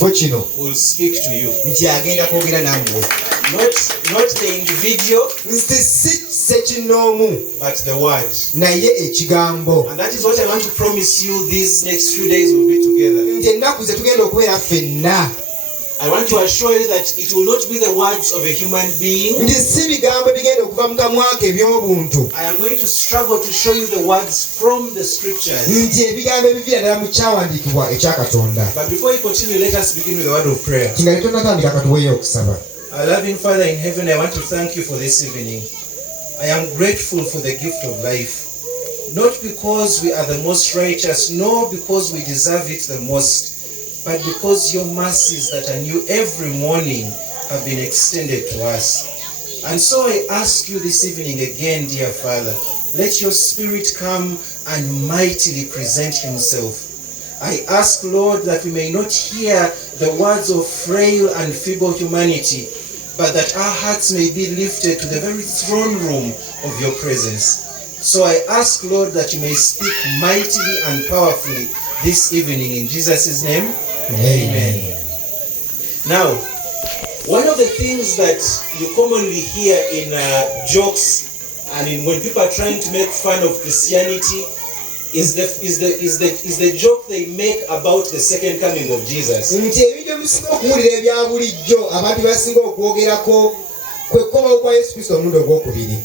kifo kino will speak to you. nti agenda kwogera nammwe. Not the individual, nti si ssekinoomu but the word. naye ekigambo. And that is what I want to promise you these next few days will be together. nti ennaku ze tugenda okubeera ffenna. I want to assure you that it will not be the words of a human being. nti si bigambo bigenda okuva mu kamwa ke eby'obuntu. I am going to struggle to show you the words from the scriptures. nti ebigambo ebiviira ddala mu kyawandiikibwa ekya Katonda. But before we continue, let us begin with the word of prayer. kinga ne tonatandika katuweeyo okusaba. Our loving Father in heaven, I want to thank you for this evening. I am grateful for the gift of life. Not because we are the most righteous, nor because we deserve it the most, but because your mercies that are new every morning have been extended to us. And so I ask you this evening again, dear Father, let your Spirit come and mightily present himself. I ask, Lord, that we may not hear the words of frail and feeble humanity, but that our hearts may be lifted to the very throne room of your presence. So I ask, Lord, that you may speak mightily and powerfully this evening in Jesus' name. Amen. Now, one of the things that you commonly hear in jokes and when people are trying to make fun of Christianity is the joke they make about the second coming of Jesus. nti ebyo musinga okuwulira ebya bulijjo abantu basinga okwogerako kwe kukomawo kwa Yesu Kristo omulundi ogwokubiri.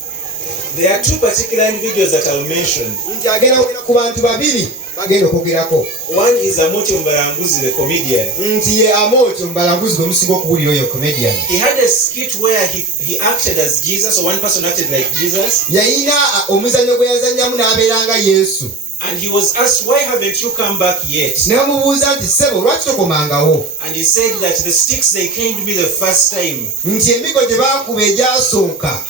There are two particular individuals that I'll mention. nti agenda kwogera ku bantu babiri bagenda okwogerako. One is Amotyo Mbalanguzi, the comedian. nti ye Amotyo Mbalanguzi gwe musinga okuwulira oyo comedian. He had a skit where he acted as Jesus, or one person acted like Jesus. yalina omuzannyo gwe yazannyamu n'abeera nga Yesu. And he was asked, why haven't you come back yet? ne bamubuuza nti ssebo lwaki tokomangawo. And he said that the sticks they caned me the first time nti emigo gye baakuba egyasooka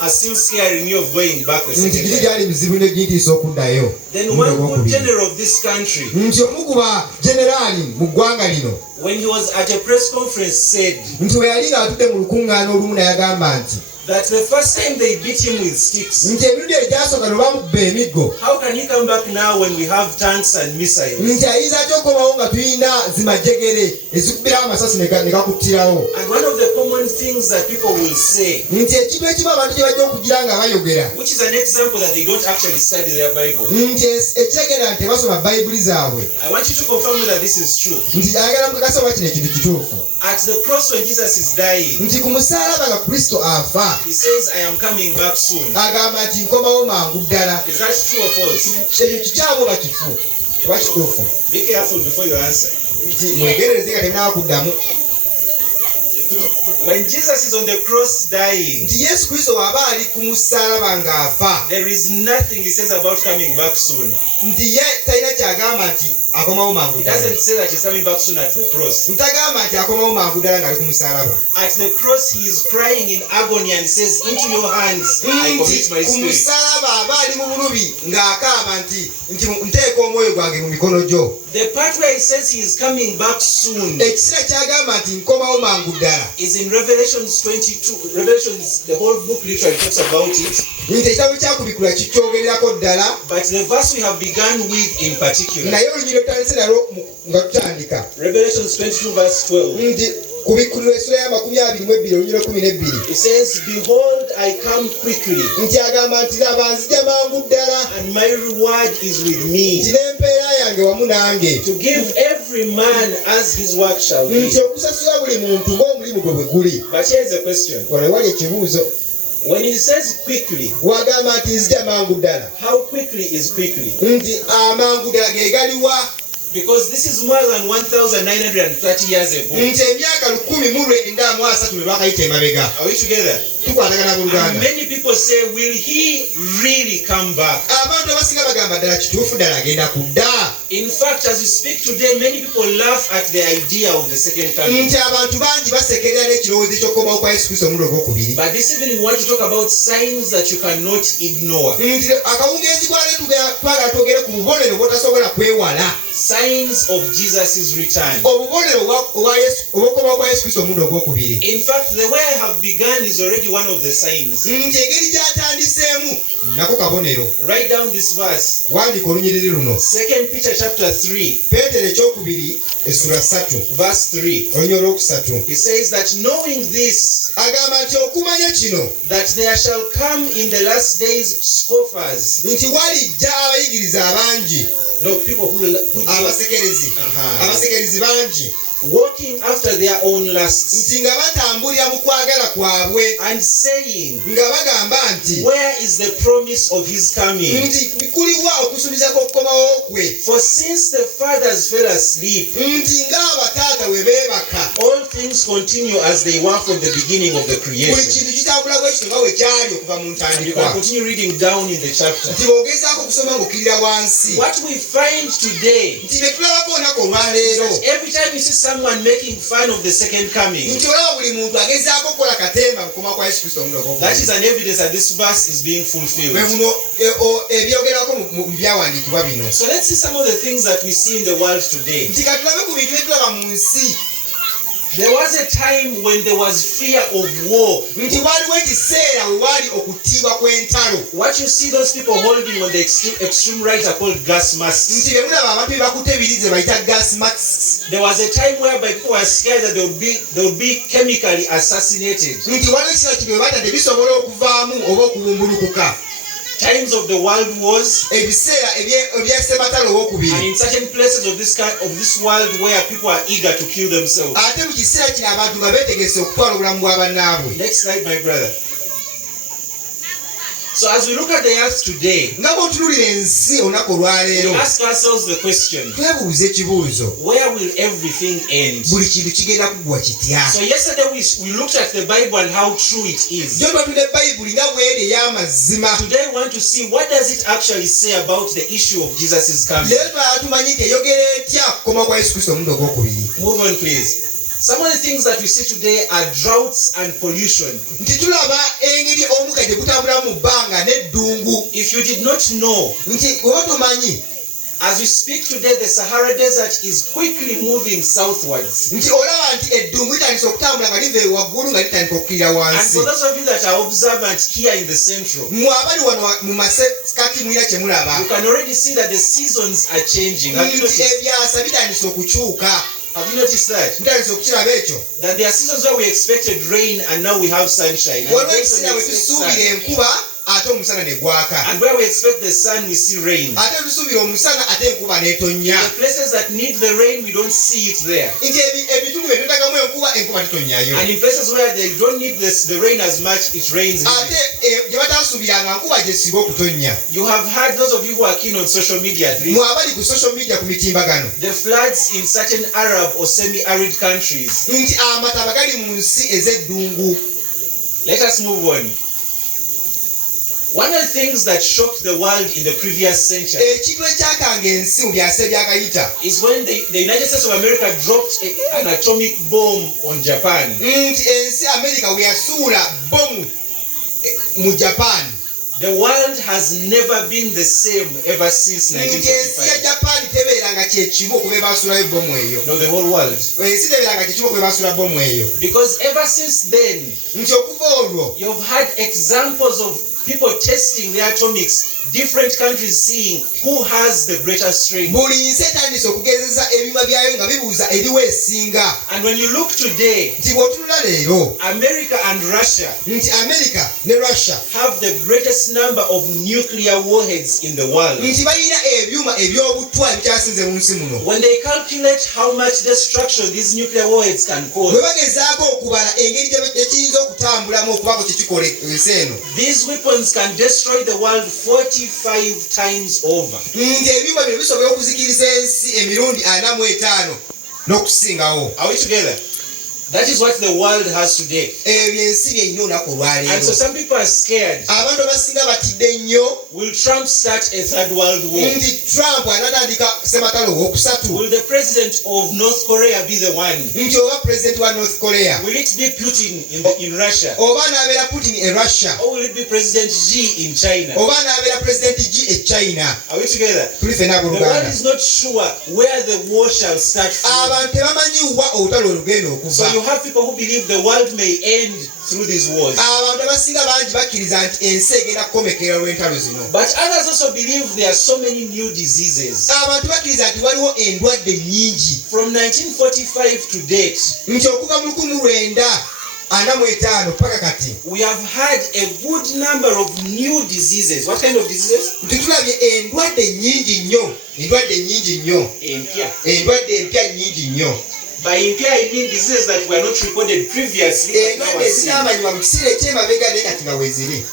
are still scaring me of going back the nti second giri time. gyali mizibu ne giyitiisa okuddayo. Then one good general of this country, nti omu ku bageneraali mu ggwanga lino when he was at a press conference, said nti we yali ng'atudde mu lukuŋŋaana olumu nayagamba nti that the first time they beat him with sticks, nti emirundi egyasooka ne bamubba emiggo how can he come back now when we have tanks and missiles? nti ayinza atya okomawo nga tulina zimajjegere ezikubirawo amasasi ne gakuttirawo. And one of the common things that people will say, nti ekintu ekimu abantu kye bajja okugira nga bayogera which is an example that they don't actually study their Bible. nti ekitegeera nti tebasoma bayibuli zaabwe. I want you to confirm that this is true. nti ayagala mukakasa oba kino ekintu kituufu. At the cross when Jesus is dying, nti ku musaalaba nga Kristo afa he says, I am coming back soon. agamba nti nkomawo mangu ddala. Is that true or false? ekyo kikyamu oba kifu oba kituufu? Be careful before you answer. nti mwegerereze nga temunaba kuddamu. When Jesus is on the cross dying, nti Yesu Kristo waba ali ku musaalaba ng'afa, there is nothing he says about coming back soon. nti ye talina kyagamba nti akomawo mangu He ddala. doesn't say that he's coming back soon at the cross. ntagamba nti akomawo mangu ddala ng'ali ku musaalaba. At the cross, he is crying in agony and says, into your hands I commit my nti ku spirit. musaalaba aba ali mu bulubi ng'akaaba nti nteeka omwoyo gwange mu mikono gyo. The part where he says he is coming back soon ekiseera kyagamba nti nkomawo mangu ddala is in Revelations 22. Revelations, the whole book literally talks about it. nti ekitabo kyakubikula kikyogererako ddala. But the verse we have begun with in particular, naye olunyiro tutandise nalwo nga tutandika Revelations 22 verse 12, nti kubikulirwa essula ya 22 olunyiro 12 it says, behold, I come quickly, nti agamba nti laba nzija mangu ddala and my reward is with me, nti n'empeera yange wamu nange to give every man as his work shall be. nti okusasula buli muntu ng'omulimu gwe bwe guli. But here's a question. wano wali ekibuuzo. When he says quickly, wagamba nti nzija mangu ddala how quickly is quickly? nti amangu ddala ge galiwa? Because this is more than 1,930 years ago. nti emyaka 1930 bwe bakayita emabega. Are we together? tukwatagana mu And Luganda. many people say, will he really come back? abantu abasinga bagamba ddala kituufu ddala agenda kudda. In fact, as we speak today, many people laugh at the idea of the second coming. nti abantu bangi basekerera n'ekirowoozo ekyokukomawo kwa Yesu Kristo omulundi ogwokubiri. But this evening we want to talk about signs that you cannot ignore. nti akawungeezi twagala twogere ku bubonero bw'otasobola kwewala. Signs of Jesus' return. obubonero obw'okukomawo kwa Yesu Kristo omulundi ogwokubiri. In fact, the way I have begun is already one of the signs. nti engeri gy'atandiseemu nako kabonero. Write down this verse. wandiika olunyiriri luno. 2 Peter chapter 3. Peetero ekyokubiri essula 3 verse 3. olunya olwokusatu He says that knowing this, agamba nti okumanya kino that there shall come in the last days scoffers, nti walijja abayigiriza abangi no people who abasekerezi bangi walking after their own lusts, nti nga batambulira mu kwagala kwabwe and saying, nga bagamba nti where is the promise of his coming? nti kuliwa okusuubiza kw'okukomawo kwe For since the fathers fell asleep, nti ng'abataata we beebaka all things continue as they were from the beginning of the buli creation. kintu kitambula bwekito nga bwe kyali okuva mu And you can ntandikwa continue reading down in the chapter. nti bw'ogezaako okusoma ng'okkirira wansi What we find today nti bye tulabako olunaku is olwaleero that every time you see someone making fun of the second coming, nti olaba buli muntu agezaako okukola katemba mu kukoma kwa yesu kristo omulogo that is an evidence that this verse is being fulfilled. bwe buno ebyogerako mu byawandiikibwa bino So let's see some of the things that we see in the world today. nti katulabe ku bintu byetulaba mu nsi There was a time when there was fear of war. nti waliwo ekiseera we waali okutiibwa kw'entalo What you see those people holding on the extreme right are called gas masks. nti bwe mulaba abantu bye bakutte ebirize bayita gas masks There was a time whereby people were scared that they would be chemically assassinated. nti waliwo ekiseera kino we batadde bisobola okuvaamu oba okubumbulukuka Times of the world wars, ebiseera ebyesematalo and owokubiri in certain places of this world where people are eager to kill themselves. ate mu kiseera kino abantu nga beetegese okutwala obulamu bwa bannaabwe Next slide, my brother. So as we look at the earth today, nga bw'otunulira ensi olunaku we olwaleero ask ourselves the question, twebuuza ekibuuzo where will everything end? buli kintu kigenda kuggwa kitya So yesterday we looked at the Bible and how true it is. jo twatudde bayibuli nga bweri ey'amazima Today we want to see what does it actually say about the issue of Jesus' coming. leero twala tumanyi nti eyogera etya kukoma kwa yesu kristo omulundi ogwokubiri Move on, please. Some of the things that we see today are droughts and pollution. nti tulaba engeri omukka gye gutambula mu bbanga n'eddungu If you did not know, nti oba tomanyi as we speak today, the Sahara Desert is quickly moving southwards. nti olaba nti eddungu litandisa okutambula nga liva waggulu nga litandika okukkirira And wansi for those of you that are observant here in the central, mmwe abali wano mu masekati mwira kye mulaba you can already see that the seasons are changing. Have you nti noticed? ebyasa bitandisa okukyuka Have you noticed that? mutandisa okukiraba ekyo That there are seasons where we expected rain and now we have sunshine. And, waliwo days ekiseera when we bwe expect tusuubira sun. enkuba ate omusana ne gwaka And where we expect the sun, we see rain. ate tusuubira omusana ate enkuba n'etonnya The places that need the rain, we don't see it there. nti ebitundu bye twetagamu enkuba tetonnyayo And in places where they don't need the rain as much, it rains. ate gye batasuubiranga nkuba gyesiba okutonnya You have heard, those of you who are keen on social media at least, mwe abali ku social media ku mitimbagano the floods in certain Arab or semi-arid countries. nti amataba gali mu nsi ez'eddungu Let us move on. One of the things that shocked the world in the previous century ekintu ekyakanga ensi mu byasa ebyakayita is when the United States of America dropped an atomic bomb on Japan. nti ensi amerika we yasuula bomu mu japan The world has never been the same ever since nti ensi ya 1945. japan tebeeranga kyekimu okuba ebasuulayo bomu eyo No, the whole world. ensi tebeeranga kyekimu okuba ebasuula bomu eyo Because ever since then, nti okuva olwo you've had examples of people testing the atomics, different countries seeing who has the greater strength. buli nsi etandise okugezeza ebima byayo nga bibuuza eriwo esinga And when you look today, nti bw'otunula leero America and Russia nti amerika ne russia have the greatest number of nuclear warheads in the world. nti balina ebyuma eby'obutwa ebikyasinze mu nsi muno When they calculate how much destruction these nuclear warheads can bwe cause, bagezaako okubala engeri ekiyinza okutambulamu okubaako kyekikola ensi eno these weapons can destroy the world 45 times over. nti ebyuma bino bisobola okuzikiriza ensi emirundi 45 n'okusingawo Are we together? That is what the world has today. ebyo ensi byeyina olunaku And olwaleero so some people are scared. abantu abasinga batidde nnyo Will Trump start a third world war? nti trump anatandika sematalo owokusatu Will the president of North Korea be the one? nti oba pulezidenti wa north korea Will it be Putin in Russia? oba anaabeera putin e russia Or will it be President Xi in China? oba anaabeera pulezidenti g e china Are we together? tuli fena The world abooluganda is not sure where the war shall start from. abantu tebamanyi wa olutalo olugenda So okuva you you have people who believe the world may end through these wars. abantu abasinga bangi bakkiriza nti ensi egenda kukomekera lw'entalo zino. But others also believe there are so many new diseases. abantu bakkiriza nti waliwo endwadde nnyingi. From 1945 to date, nti okuva mu 1945 paka kati we have had a good number of new diseases. What kind of diseases? nti tulabye endwadde nnyingi nnyo. endwadde empya nnyingi nnyo. By impia, I mean diseases that were not recorded previously.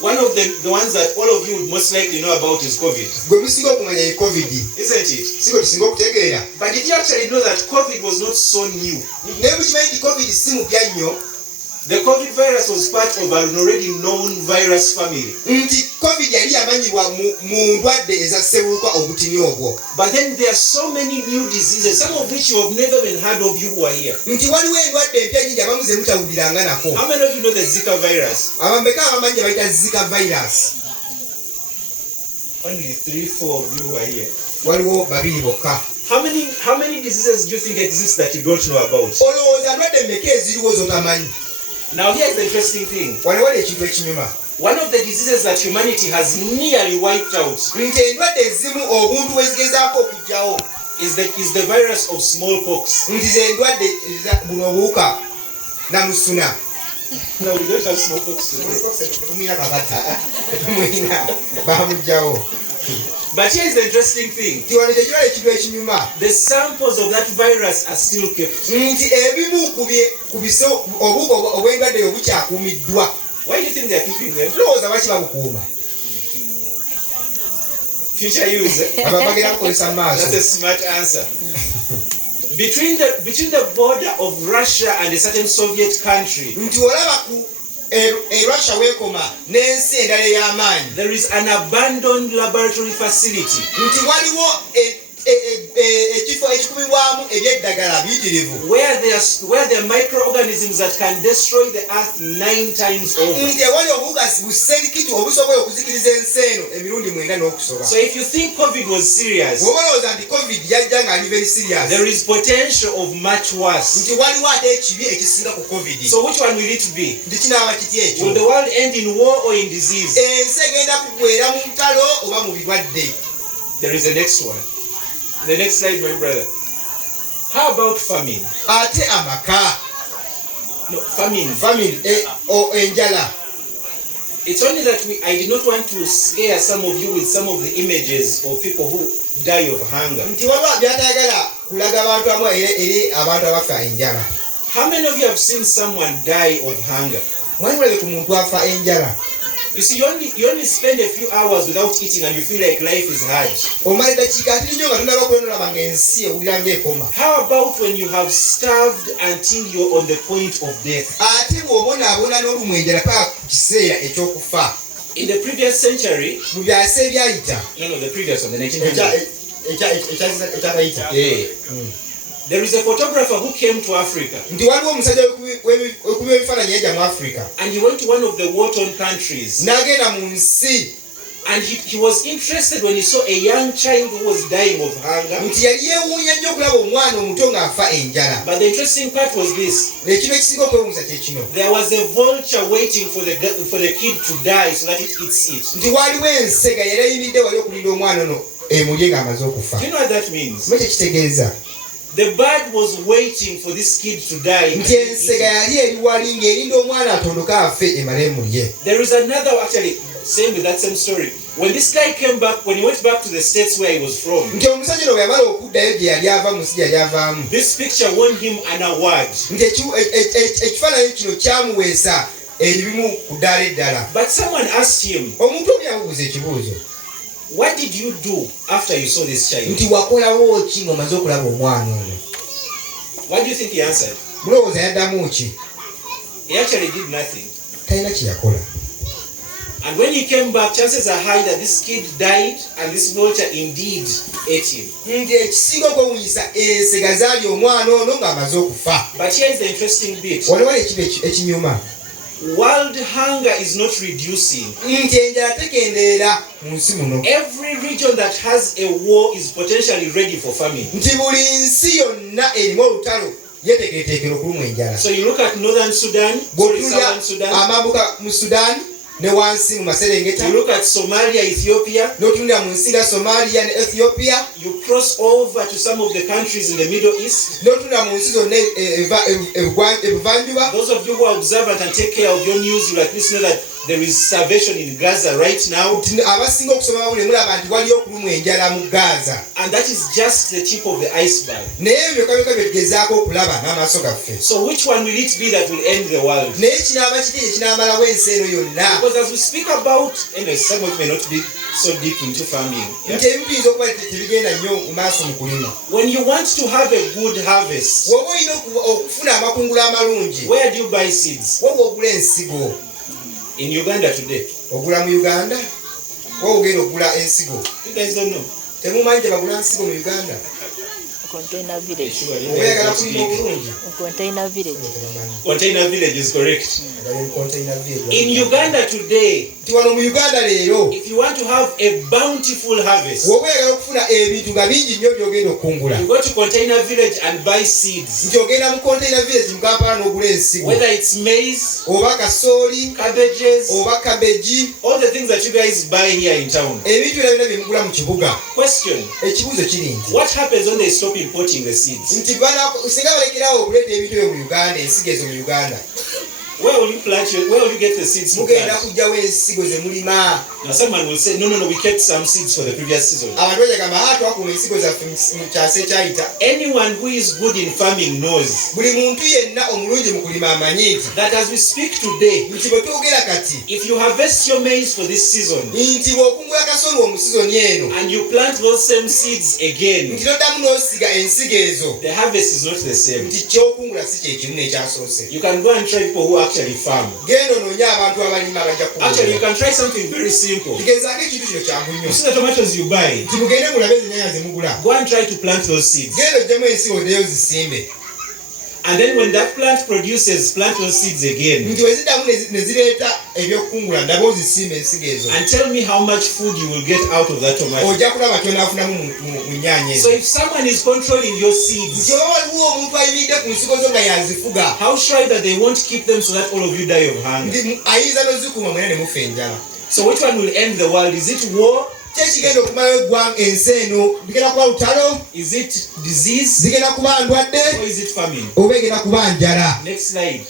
One of the ones that all of you would most likely know about is COVID. Isn't it? But did you actually know that COVID was not so new? The COVID virus was part of an already known virus family. But then there are so many new diseases, some of which you have never even heard of, you who are here. How many of you know the Zika virus? Only 3-4 of you who are here. How many diseases do you think exist that you don't know about? Now here's the interesting thing. One of the diseases that humanity has nearly wiped out is the virus of smallpox. No, we don't have smallpox today. But here's the interesting thing. The samples of that virus are still kept. Why do you think they are keeping them? Future use. That's a smart answer. Between the border of Russia and a certain Soviet country, there is an abandoned laboratory facility where there are microorganisms that can destroy the earth 9 times over. So if you think COVID was serious, there is potential of much worse. So which one will it be? Will the world end in war or in disease? There is a next one. The next slide, my brother. How about famine? No, famine. It's only that I did not want to scare some of you with some of the images of people who die of hunger. How many of you have seen someone die of hunger? You see, you only spend a few hours without eating and you feel like life is hard. How about when you have starved until you're on the point of death? In the previous century, no, the previous one, the 1900s. There is a photographer who came to Africa. And he went to one of the war-torn countries. And he was interested when he saw a young child who was dying of hunger. But the interesting part was this. There was a vulture waiting for the kid to die so that it eats it. Do you know what that means? The bird was waiting for this kid to die. There is another, actually, same with that same story. When this guy came back, when he went back to the States where he was from, this picture won him an award. But someone asked him, what did you do after you saw this child? What do you think he answered? He actually did nothing. And when he came back, chances are high that this kid died and this vulture indeed ate him. But here is the interesting bit. World hunger is not reducing. Every region that has a war is potentially ready for famine. yetegerekera okulumwa enjala. So you look at northern Sudan, southern Sudan. Amambuka mu Sudan ne wansi mu Maserengeta. You look at Somalia, Ethiopia. N'otunula mu nsi nga Somalia ne Ethiopia. You cross over to some of the countries in the Middle East. N'otunula mu nsi zonna ebuvanjuba. Those of you who are observant and take care of your news will at least know that there is starvation in Gaza right now. Abasinga okusoma bawulire mulaba nti waliyo okulumwa enjala mu Gaza. And that is just the tip of the iceberg. Naye ebyo byokka bye tugezaako okulaba n'amaaso gaffe. So which one will it be that will end the world? Naye kinaaba kiti ekinaamalawo ensi eno yonna. Because as we speak about, anyway, some of you may not be so deep into farming. Nti ebintu biyinza okuba tebigenda nnyo mu maaso mu kulima. When you want to have a good harvest, woba olina okufuna amakungula amalungi, where do you buy seeds? woba ogula ensigo. In Uganda today. Ogula mu Uganda? Woba ogenda okugula ensigo. You guys don't know. Temumanyi gye bagula ensigo mu Uganda? Container village. Oyagala kulima obulungi? Container village. Container village is correct. Container village. In Uganda today, nti wano mu Uganda leero, if you want to have a bountiful harvest, woba oyagala okufuna ebintu nga bingi nnyo by'ogenda okukungula, you go to container village and buy seeds. nti ogenda mu container village mu Kampala n'ogula ensigo, Whether it's maize, oba kasooli, cabbages, oba kabeji, all the things that you guys buy here in town. ebintu byonna bye mugula mu kibuga. Question: Ekibuuzo kiri nti what happens when they stop importing the seeds? nti singa balekerawo okuleeta ebintu ebyo mu Uganda, ensigo ezo mu Uganda, Where will you get the seeds to mugenda plant? kugyawo ensigo ze mulima. Now someone will say, no, we kept some seeds for the previous season. Abantu bagamba twakuma ensigo zaffe mu kyasa ekyayita. Anyone who is good in farming knows Buli muntu yenna omulungi mu kulima amanyi nti that as we speak today, nti bwe twogera kati, if you harvest your maize for this season nti bw'okungula kasooli omu sizoni eno, and you plant those same seeds again, nti noddamu n'osiga ensigo ezo, the harvest is not the same. nti ky'okungula si kye kimu n'ekyasoose. You can go and try people who actually farm. Genda onoonye abantu abalima abajja Actually, you kugula. can try something very simple. Kigezaako ekintu kino kyangu nnyo. You see the tomatoes you buy, Nti mugende mulabe ezinyanya ze mugula. go and try to plant those seeds. Genda oggyemu ensigo oddeyo zisimbe. And then when that plant produces, plant those seeds again. Nti weziddamu ne zireeta ebyokukungula ndaba ozisimba ensigo ezo. And tell me how much food you will get out of that tomato. Ojja kulaba kyonaafunamu mu nnyaanya So ezo. if someone is controlling your seeds, Nti oba waliwo omuntu ayimiridde ku nsigo zo nga yazifuga, how sure that they won't keep them so that all of you die of hunger? nti ayinza n'ozikuuma mwena ne mufa enjala. So which one will end the world? Is it war? Kyekigenda okumalawo eggwanga ensi eno, bigenda kuba lutalo, Is it disease? zigenda kuba ndwadde, Or is it famine? oba egenda kuba njala. Next slide.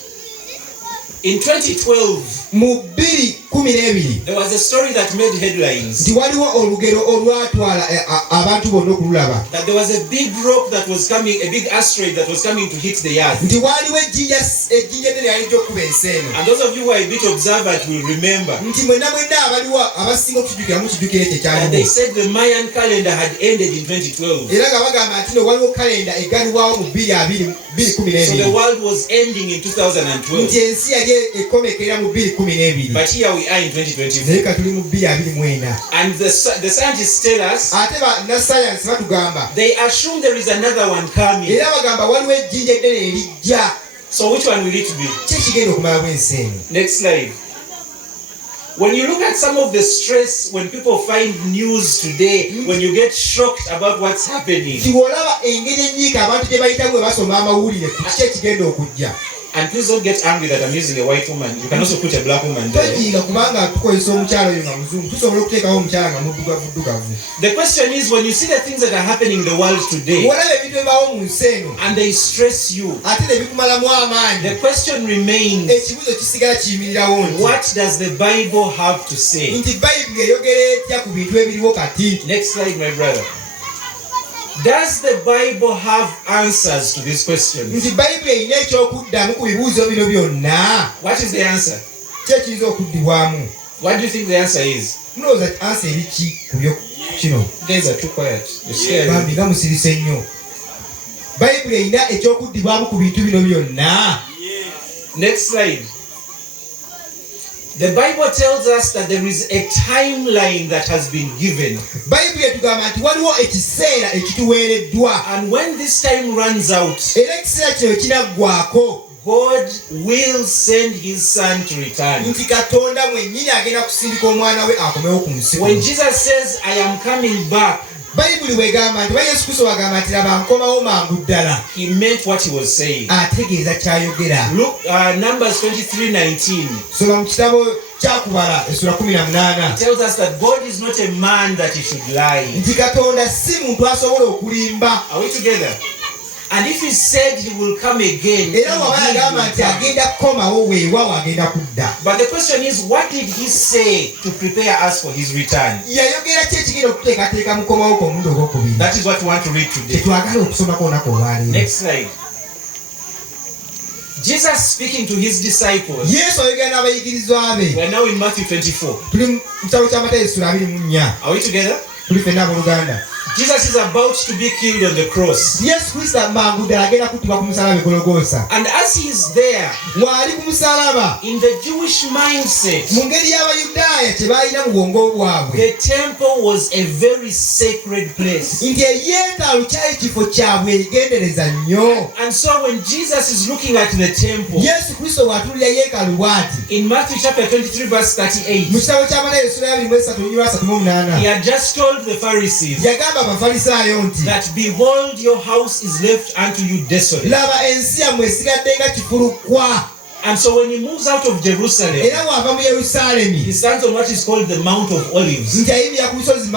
In 2012, Mu 2012 there was a story that made headlines. nti waliwo olugero olwatwala abantu bonna okululaba, That there was a big rock that was coming, a big asteroid that was coming to hit the earth. nti waaliwo ejjinja eddene yalijja okuba ensi eno. And those of you who are a bit observant will remember Nti mwenna abaliwo abasinga okukijjukira mukijjukira ekyo that they ekyaliwo. said the Mayan calendar had ended in 2012. Era nga bagamba nti no waliwo kalenda eggalibwawo mu 2012. So the world was ending in 2012. Nti ensi yali ekomekera mu 2012. But here we are in 2024. Naye ka tuli mu 2024. And the scientists tell us Ate bannasayansi batugamba, they assume there is another one coming. era bagamba waliwo ejjinja eddene erijja. So which one will it be? Kyekigenda okumalawo ensi eno. Next slide. When you look at some of the stress when people find news today, when you get shocked about what's happening, Nti bw'olaba engeri enyiika abantu gye bayitamu bwe basoma amawulire ku kiki ekigenda okujja. and please don't get angry that I'm using a white woman. You can also put a black woman there. Toyiga kubanga tukozesa omukyala oyo nga muzungu, tusobola okuteekawo omukyala nga muddugavu. The question is, when you see the things that are happening in the world today Bw'olaba ebintu ebibaawo mu nsi eno and they stress you, ate ne bikumalamu amaanyi, the question remains, ekibuuzo kisigala kiyimirirawo nti what does the Bible have to say? nti Bayibuli eyogera etya ku bintu ebiriwo kati. Next slide, my brother. Does the Bible have answers to these questions? Nti Bayibuli erina ekyokuddamu ku bibuuzo bino byonna. What is the answer? Kyekiyinza okuddibwamu. What do you think the answer is? Mulowooza ansa eri ki ku byo kino? You guys are too quiet. You're scared. Bambi nga musirise nnyo. Bayibuli erina ekyokuddibwamu ku bintu bino byonna. Next slide. The Bible tells us that there is a timeline that has been given. Bayibuli etugamba nti waliwo ekiseera ekituweereddwa. And when this time runs out, Era ekiseera kino kinaggwako, God will send his son to return. nti Katonda mwennyini agenda kusindika omwana we akomewo ku nsi. When Jesus says, I am coming back, bayibuli wegamba nti Yesu Kristo wagamba nti laba nkomawo mangu ddala. He meant what he was saying. Ategeeza kyayogera. Look, Numbers 23:19. Soma mu kitabo kyakubala essula 18. It tells us that God is not a man that he should lie. Nti Katonda si muntu asobola okulimba. Are we together? And if he said he will come again, Era waba yagamba nti agenda kukomawo weewaawo agenda kudda. but the question is, what did he say to prepare us for his return? Yayogera ki ekigenda okuteekateeka mu komawo kw'omulundi ogwokubiri? That is what we want to read today. Tetwagala okusomako olunaku olwaleero. Next slide. Jesus speaking to his disciples. Yesu ayogera n'abayigirizwa be. We are now in Matthew 24. Tuli mu kitabo kya Matayo essula 24. Are we together? Tuli ffenna abooluganda. Jesus is about to be killed on the cross. Yesu Kristo mangu ddala agenda kuttibwa ku musalaba e Gologoosa. And as he is there, Waali ku musalaba, in the Jewish mindset, mu ngeri y'Abayudaaya kye baalina mu bwongo bwabwe, the temple was a very sacred place. nti eyeekaalu kyali kifo kya bwegendereza nnyo. And so when Jesus is looking at the temple, Yesu Kristo bw'atuulira yeekaalu bw'ati. in Matthew chapter 23 verse 38, Mu kitabo kya Matayo essula ya 23:38, he had just told the Pharisees yagamba Abafalisaayo nti, that behold, your house is left unto you desolate. laba ensi yammwe esigadde nga kifulukwa. And so when he moves out of Jerusalem, Era bw'ava mu Yerusaalemi, he stands on what is called the Mount of Olives. nti ayimirira ku lusozi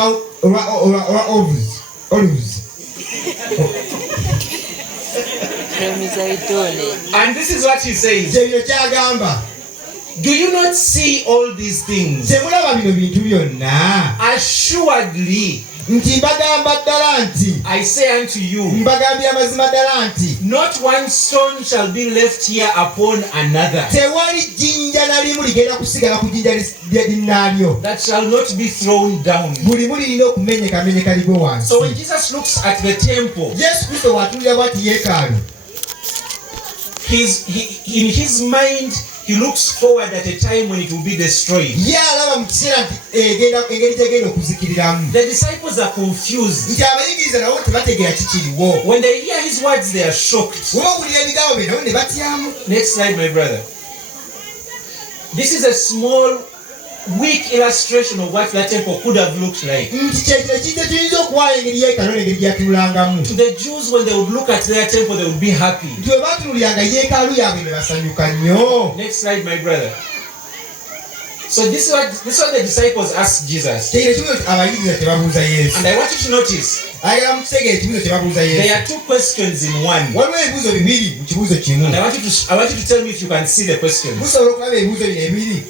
olwa Olives. And this is what he says. Kyebyo kyagamba. Do you not see all these things? Temulaba bino bintu byonna? Assuredly, Nti mbagamba ddala nti, I say unto you, mbagambye amazima ddala nti, not one stone shall be left here upon another tewali jjinja na limu ligenda kusigala ku jjinja linnaalyo. that shall not be thrown down. Buli mulirina okumenyekamenyeka ligwe wansi. So when Jesus looks at the temple, Yesu Kristo bw'atuulira bw'ati yeekaalu, in his mind, he looks forward at a time when it will be destroyed. ye alaba mu kiseera nti engeri gyegenda okuzikiriramu. The disciples are confused. Nti abayigiriza nabo tebategeera kikiriwo. When they hear his words, they are shocked. Bwe bawulira ebigambo bye nabo ne batyamu. Next slide, my brother. This is a small, weak illustration of what that temple could have looked like. Nti kyekiro kijja tuyinza okuwaayo engeri yeekaalu n'engeri gyatuulangamu. To the Jews, when they would look at their temple, they would be happy. Nti bwe baatunuuliranga yeekaalu yaabwe ne basanyuka nnyo. Next slide, my brother. So this is what the disciples asked Jesus. Kyekiro kibuzo abayigiriza kye babuuza Yesu. And I want you to notice, Ayagala mukitegeera ekibuzo kye babuuza there Yesu. are two questions in one. Waliwo ebibuzo bibiri mu kibuzo kimu. And I want you to tell me if you can see the questions. Musobola okulaba ebibuzo bino ebiri.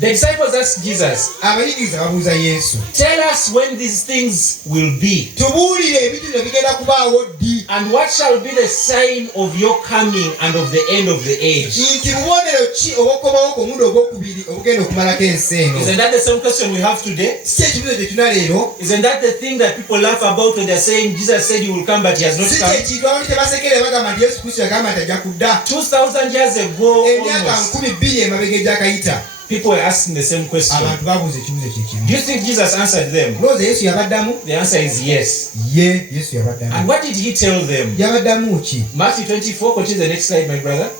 The disciples asked Jesus, Abayigiriza babuuza Yesu, tell us when these things will be, tubuulire ebintu bino bigenda kubaawo ddi, and what shall be the sign of your coming and of the end of the age. nti bubonero ki obw'okukomawo kw'omulundi ogwokubiri obugenda okumalako ensi eno. Isn't that the same question we have today? Si ekibuzo kye tuna leero? Isn't that the thing that people laugh about when they're saying Jesus said he will come but he has not Si come? kyekintu abantu kye basekera bagamba nti Yesu Kristo yagamba nti ajja kudda. 2,000 years ago, Emyaka almost, 2,000 emabega egyakayita. people were asking the same question. Abantu babuuza ekibuzo kye kimu. Do you think Jesus answered them? Lowooza Yesu yabaddamu? The answer is yes. Ye, Yesu yabaddamu. And what did he tell them? Yabaddamu ki? Matthew 24, continue the next slide, my brother.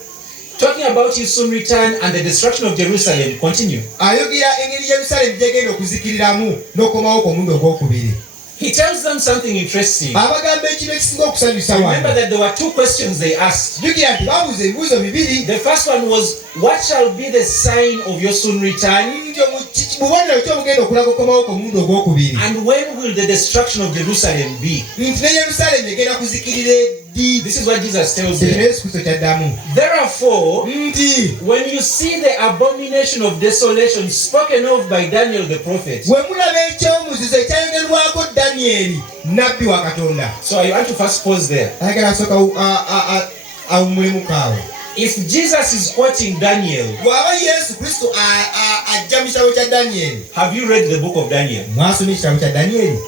Talking about his soon return and the destruction of Jerusalem. Continue. Ayogera engeri Yerusaalemi gyegenda okuzikiriramu n'okukomawo kw'omulundi ogwokubiri. He tells them something interesting. Abagamba ekintu ekisinga okusanyusa Remember wano. that there were two questions they asked. Jjukira nti babuuza ebibuuzo bibiri. The first one was, what shall be the sign of your soon return? Nti bubonero ki obugenda okulaga okukomawo kw'omulundi ogwokubiri. And when will the destruction of Jerusalem be? Nti ne Yerusaalemi egenda kuzikirira eddi. This is what Jesus tells Ekyo them. Yesu Kristo kyaddamu. Therefore, Nti when you see the abomination of desolation spoken of by Daniel the prophet. bwe mulaba ekyomuzizo ekyayogerwako Danyeri nnabbi wa Katonda. So I want to first pause there. Ayagala asooka awumulemu kaawe. If Jesus is quoting Daniel, bw'aba Yesu Kristo ajja mu kitabo kya Danyeri. have you read the book of Daniel? Mwasomye ekitabo kya Danyeri?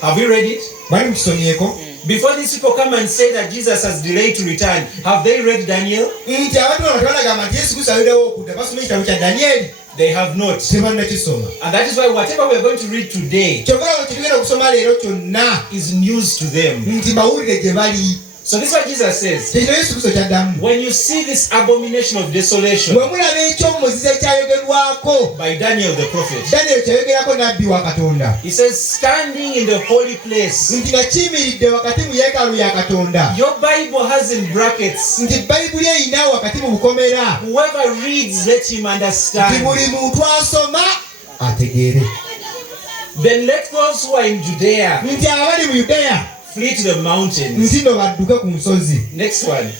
Have you read it? Mwali mukisomyeko? Before these people come and say that Jesus has delayed to return, have they read Daniel? Nti abantu bano tebalagamba nti Yesu Kristo ayoddewo okudda. Basomye ekitabo kya Danyeri? They have not. Tebannakisoma. And that is why whatever we are going to read today Kyokka kye tugenda okusoma leero kyonna is news to them. nti mawulire gye bali. So this is what Jesus says. Ekyo Yesu Kristo kyaddamu. When you see this abomination of desolation Bwe mulaba ekyomuzizo ekyayogerwako by Daniel the prophet, Daniel kyayogerako nabbi wa Katonda, he says, standing in the holy place. nti nga kiyimiridde wakati mu yeekaalu ya Katonda. Your Bible has in brackets, Nti Bayibuli eyina wakati mu bukomera. whoever reads, let him Nti understand. buli muntu asoma ategeere. Then let those who are in Judea Nti abali mu Yudeya flee to the mountains. nti no badduke ku nsozi. Next one.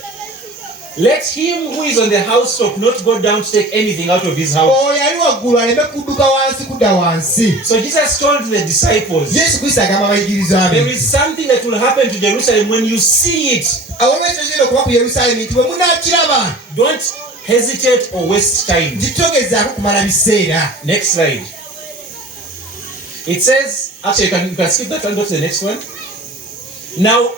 Let him who is on the housetop not go down to take anything out of his house. Oyo ali waggulu aleme kudduka wansi kudda wansi. So Jesus told the disciples, Yesu Kristo agamba abayigiriza be. there is something that will happen to Jerusalem when you see it. Awo ekyo kigenda okuba ku Yerusaalemi nti bwe munaakiraba Don't hesitate or waste time. nti togezaako kumala biseera. Next slide. It says, actually you can skip that one, go to the next one. Now,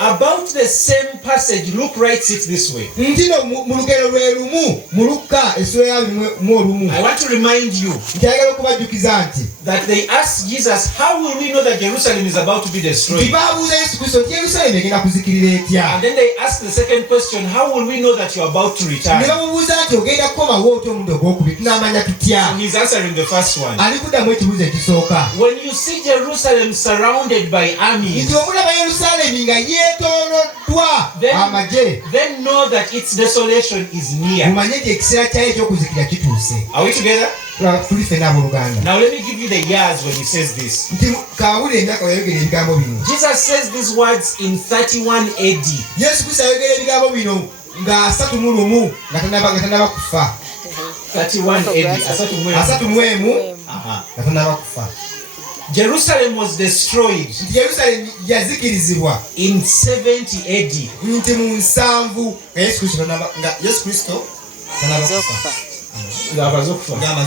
about the same passage, Luke writes it this way. Nti no mu lugero lwe lumu mu Luka essula ya mu olumu. I want to remind you Nti ayagala okubajjukiza nti that they asked Jesus, how will we know that Jerusalem is about to be nti destroyed? baabuuza Yesu Kristo nti Yerusaalemi egenda kuzikirira etya. And then they asked the second question, how will we know that you're about to Ne return? bamubuuza nti ogenda kukomawo otya omulundi ogwokubiri tunaamanya tutya. And he's answering the first one. Ali kuddamu ekibuuzo ekisooka. When you see Jerusalem surrounded by armies, Nti omulaba Yerusaalemi nga yeetooloddwa Then- amagye, then know that its desolation is near. mumanye nti ekiseera kyayo eky'okuzikira kituuse. Are we together? Tuli ffenna abooluganda. Now let me give you the years when he says this. Nti kaawulira emyaka wayogera ebigambo bino. Jesus says these words in 31 AD. Yesu Kristo ayogera ebigambo bino nga 31 nga tanaba kufa. 31 AD. Asatu mu emu Uh-huh. nga tanaba kufa. Jerusalem was destroyed Nti Yerusaalemi yazikirizibwa in 70 AD. nti mu 7 nga Yesu Kristo tanaba kufa. Ng'amaze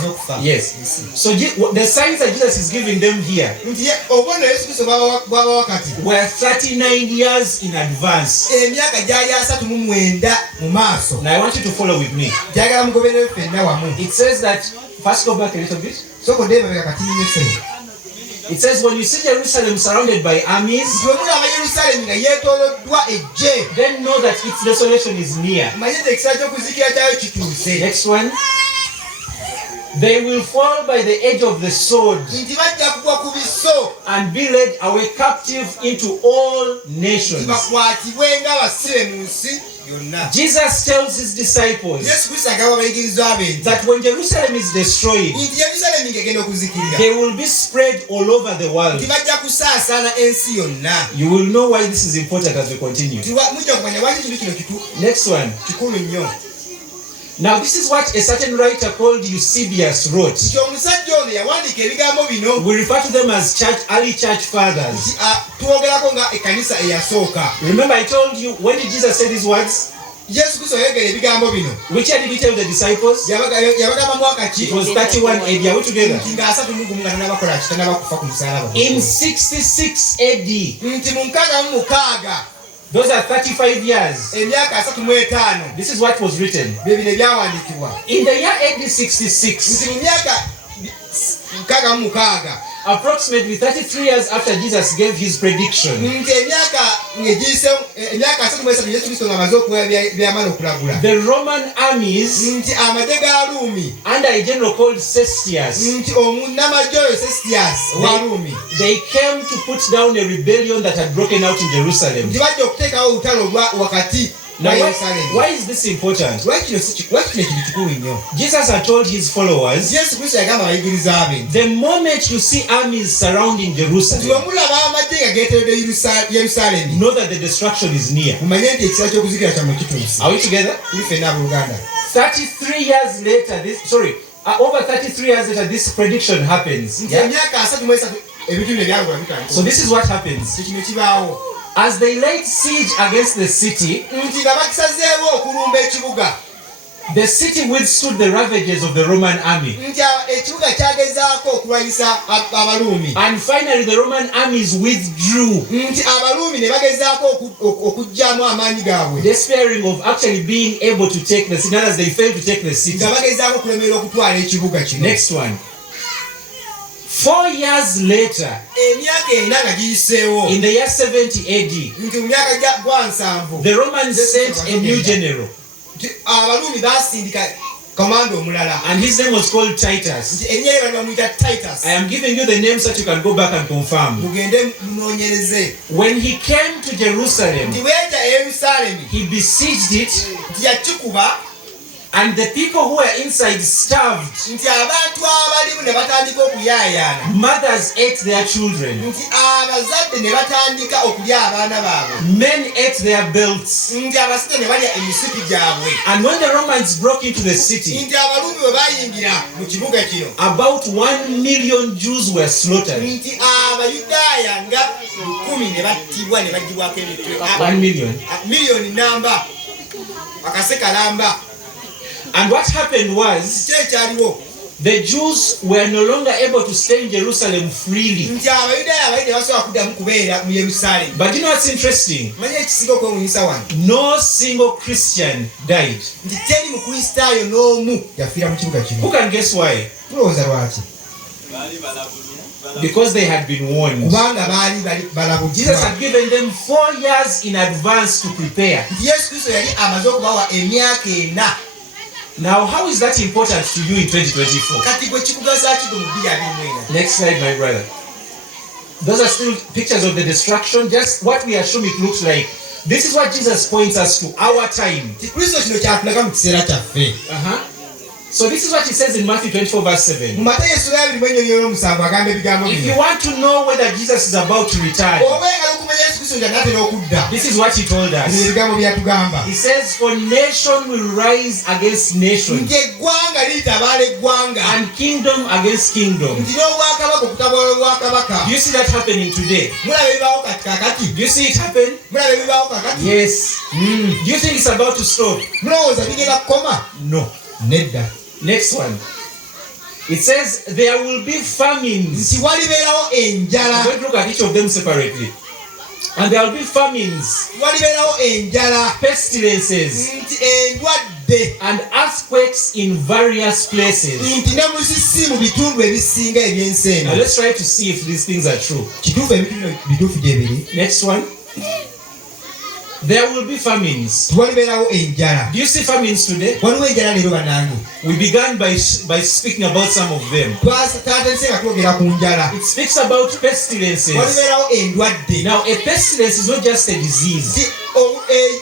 okufa. Yes. So the signs that Jesus is giving them here Nti obubonero Yesu Kristo bw'aba wakati were 39 years in advance. emyaka gyali 39 mu maaso. Now I want you to follow with me. Njagala mugoberere ffenna wamu. It says that, first go back a little bit. Sokodde emabega kati nnyo. It says, when you see Jerusalem surrounded by armies, Nti bwe mulaba Yerusaalemi nga yeetooloddwa eggye, then know that its desolation is near. manye nti ekiseera ky'okuzikira kyayo kituuse. Next one. They will fall by the edge of the sword Nti bajja kugwa ku biso and be led away captive into all nti nations. bakwatibwe ng'abasibe mu nsi yonna. Jesus tells his disciples Yesu Kristo agamba abayigirizwa be nti that when Jerusalem is destroyed, Yerusaalemi ng'egenda okuzikirira, they will be spread all over the world. nti bajja kusaasaana ensi yonna. You will know why this is important as we continue. Nti mujja kumanya lwaki ekintu kino Next one. kikulu nnyo. Now, this is what a certain writer called Eusebius wrote. Nti omusajja ono yawandiika ebigambo bino We refer to them as early church fathers. nti tuwogerako nga ekkanisa eyasooka. Remember, I told you, when did Jesus say these words? Yesu Kristo yayogera ebigambo bino Which year did he tell the disciples? yabagamba mwaka ki? It was 31 AD. Are we together? Nti nga 31 nga tannabakola ki, tannaba kufa ku musalaba. In 66 AD, Nti mu 66 those are 35 years. emyaka 35 This is what was written. bye bino ebyawandiikibwa. In the year AD 66, Nti mu myaka 66 approximately 33 years after Jesus gave his prediction, nti emyaka ng'egiyise emyaka 33 Yesu Kristo ng'amaze okuwa by'amala okulagula. the Roman armies Nti amagye ga Ruumi, under a general called Cestius, nti omunnamagye oyo Sestius owa Ruumi, they came to put down a rebellion that had broken out in Jerusalem. nti bajja okuteekawo olutalo wakati Now, wa why, Yerusaalemi. why is this important? Lwaki kino ekintu kikulu nnyo? Jesus had told his followers, Yesu Kristo yagamba abayigiriza be nti the moment you see armies surrounding bwe Jerusalem, mulaba amagye nga geetoolodde Yerusaalemi, know that the destruction is near. mumanye nti ekiseera ky'okuzikira kyammwe kituuse. Are we together? Tuli ffenna abooluganda. 33 years later, over 33 years later, this prediction happens. Nti emyaka 33 ebintu bino byagula bitandika. So this is what happens. Kino kibaawo. As they laid siege against the city, Nti nga bakisazeewo okulumba ekibuga, the city withstood the ravages of the Roman army. nti ekibuga kyagezaako okulwanyisa Abaruumi. And finally, the Roman armies withdrew, Nti Abaruumi ne bagezaako okuggyamu amaanyi gaabwe, despairing of actually being able to take the city. As they failed to take the city. nga bagezaako okulemerera okutwala ekibuga kino. Next one. 4 years later, emyaka ena nga giyiseewo in the year 70 AD, nti mu myaka gwa 7 the Romans sent a new general, abaluumi basindika komanda omulala, and his name was called Titus. nti ennyo ye bamuyita Titus. I am giving you the names so that you can go back and confirm. mugende munoonyereze When he came to Jerusalem, nti weeta e Yerusaalemi he besieged it, nti yakikuba, and the people who were inside starved. nti abantu abalimu ne batandika okuyaayaana, Mothers ate their children. nti abazadde ne batandika okulya abaana baabwe, Men ate their belts. nti abasajja ne balya emisipi gyabwe, And when the Romans broke into the city, nti abaluumi bwe bayingira mu kibuga kino, about 1 million Jews were slaughtered. nti abayudaaya nga 10 ne battibwa ne bagibwako emitwe. 1 million. Miliyoni namba, akase kalamba. And what happened was, Kye kyaliwo the Jews were no longer able to stay in Jerusalem freely. nti abayudaaya bali tebasobola kuddamu kubeera mu Yerusaalemi. But you know what's interesting? Manya ekisinga okwewuunyisa wano, No single Christian died. nti teri mukristaayo n'omu yafiira mu kibuga kino. Who can guess why? Tulowooza lwaki? Because they had been warned. Kubanga baali Jesus balabuddwa. had given them 4 years in advance to prepare. Nti Yesu Kristo yali amaze okubawa emyaka 4. Now, how is that important to you in 2024? Kati gwe kikugasa ki mu 2024? Next slide, my brother. Those are still pictures of the destruction. Just what we assume it looks like. This is what Jesus points us to, our time. Nti Kristo kino kyatulaga mu kiseera kyaffe. So this is what he says in Matthew 24 verse 7. Mu Matayo essula ya 24:7 agamba ebigambo If you bino. want to know whether Jesus is about to return, Obeera okumanya Yesu Kristo gy'anaatera okudda. this is what he told Bino us. ebigambo byatugamba. He says, for nation will rise against nation, Nti eggwanga liritabaala eggwanga. and kingdom against kingdom. Nti n'obwakabaka okutabaala obwakabaka. Do you see that happening today? Mulaba ebibaawo kati kaakati. Do you see it happen? Mulaba ebibaawo kaakati. Yes. Do you think it's about to stop? Mulowooza bigenda kukoma? No. Nedda. Next one. It says there will be famines. Nti walibeerawo I'm enjala. going to look at each of them separately. And there will be famines, Walibeerawo enjala. pestilences, Nti endwadde. and earthquakes in various places. Nti ne musisi mu bitundu ebisinga eby'ensi Now eno. let's try to see if these things are true. Kituufu ebintu bituufu gye biri. Next one. There will be famines. Walibeerawo enjala. Do you see famines today? Waliwo enjala leero bannange. We began by speaking about some of them. Twatandise nga twogera ku njala. It speaks about pestilences. Walibeerawo endwadde. Now, a pestilence is not just a disease. Nti